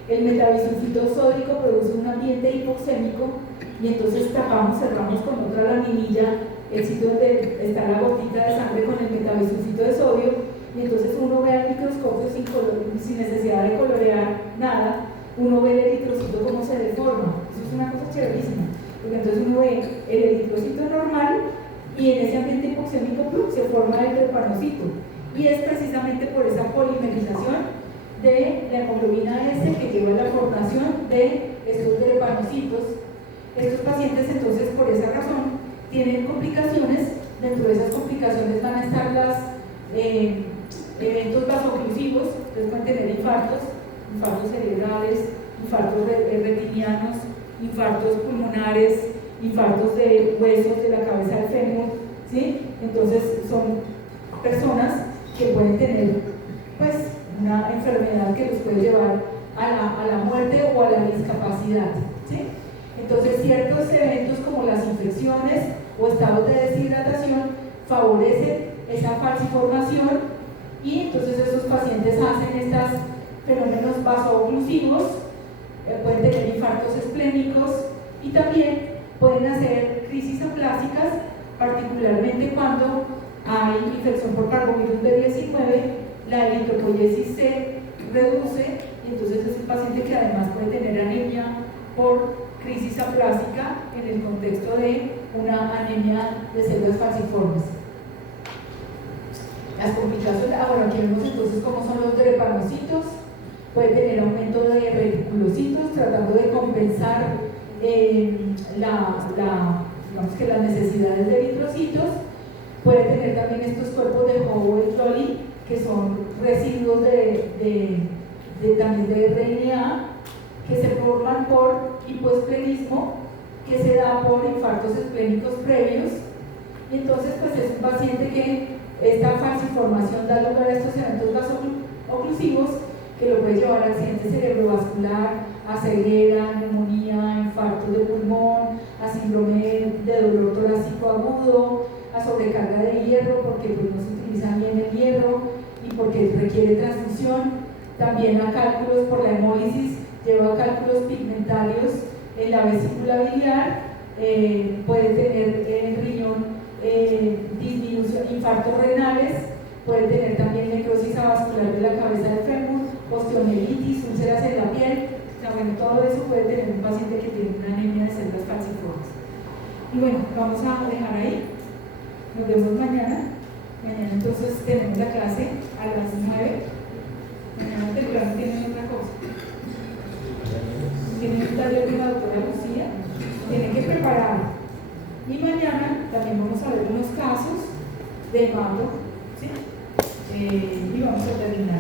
El metabisulfito sódico produce un ambiente hipoxémico y entonces cerramos con otra laminilla el sitio donde está la gotita de sangre con el metabisulfito de sodio, y entonces uno ve al microscopio sin necesidad de colorear nada, uno ve el eritrocito cómo se deforma. Eso es una cosa chéverísima, porque entonces uno ve el eritrocito normal y en ese ambiente hipoxémico se forma el trepanocito, y es precisamente por esa polimerización de la hemoglobina S que lleva a la formación de estos trepanocitos. Estos pacientes entonces por esa razón tienen complicaciones. Dentro de esas complicaciones van a estar los eventos vasoclusivos, entonces pueden tener infartos cerebrales, infartos retinianos, infartos pulmonares, infartos de huesos de la cabeza del fémur, ¿sí? Entonces son personas que pueden tener pues una enfermedad que los puede llevar a la muerte o a la discapacidad, ¿sí? Entonces ciertos eventos como las infecciones o estados de deshidratación favorecen esa falsiformación, y entonces esos pacientes hacen estos fenómenos vasooclusivos, pueden tener infartos esplénicos y también pueden hacer crisis aplásicas, particularmente cuando hay infección por parvovirus B19, la eritropoiesis se reduce y entonces es un paciente que además puede tener anemia por crisis aplásica en el contexto de una anemia de células falciformes. Las complicaciones, bueno, aquí vemos entonces cómo son los drepanocitos. Puede tener aumento de reticulocitos tratando de compensar digamos que las necesidades de eritrocitos. Puede tener también estos cuerpos de Howell-Jolly, que son residuos también de RNA, que se forman por hipoesplenismo, que se da por infartos esplénicos previos. Y entonces pues es un paciente que esta falsiformación da lugar a estos eventos vasooclusivos que lo puede llevar a accidente cerebrovascular, a ceguera, neumonía, infarto de pulmón, a síndrome de dolor torácico agudo, a sobrecarga de hierro porque pues, no se utiliza bien el hierro y porque requiere transfusión, también a cálculos por la hemólisis, lleva a cálculos pigmentarios en la vesícula biliar, puede tener en el riñón disminución, infartos renales, puede tener también necrosis avascular de la cabeza del fémur, osteomielitis, úlceras en la piel. O sea, bueno, todo eso puede tener un paciente que tiene una anemia de células falciformes. Y bueno, vamos a dejar ahí. Nos vemos mañana. Mañana entonces tenemos la clase a las 9. Mañana temprano tienen otra cosa. Tienen un taller con la doctora Lucía. Tienen que preparar. Y mañana también vamos a ver unos casos de hemato, ¿sí? Y vamos a terminar.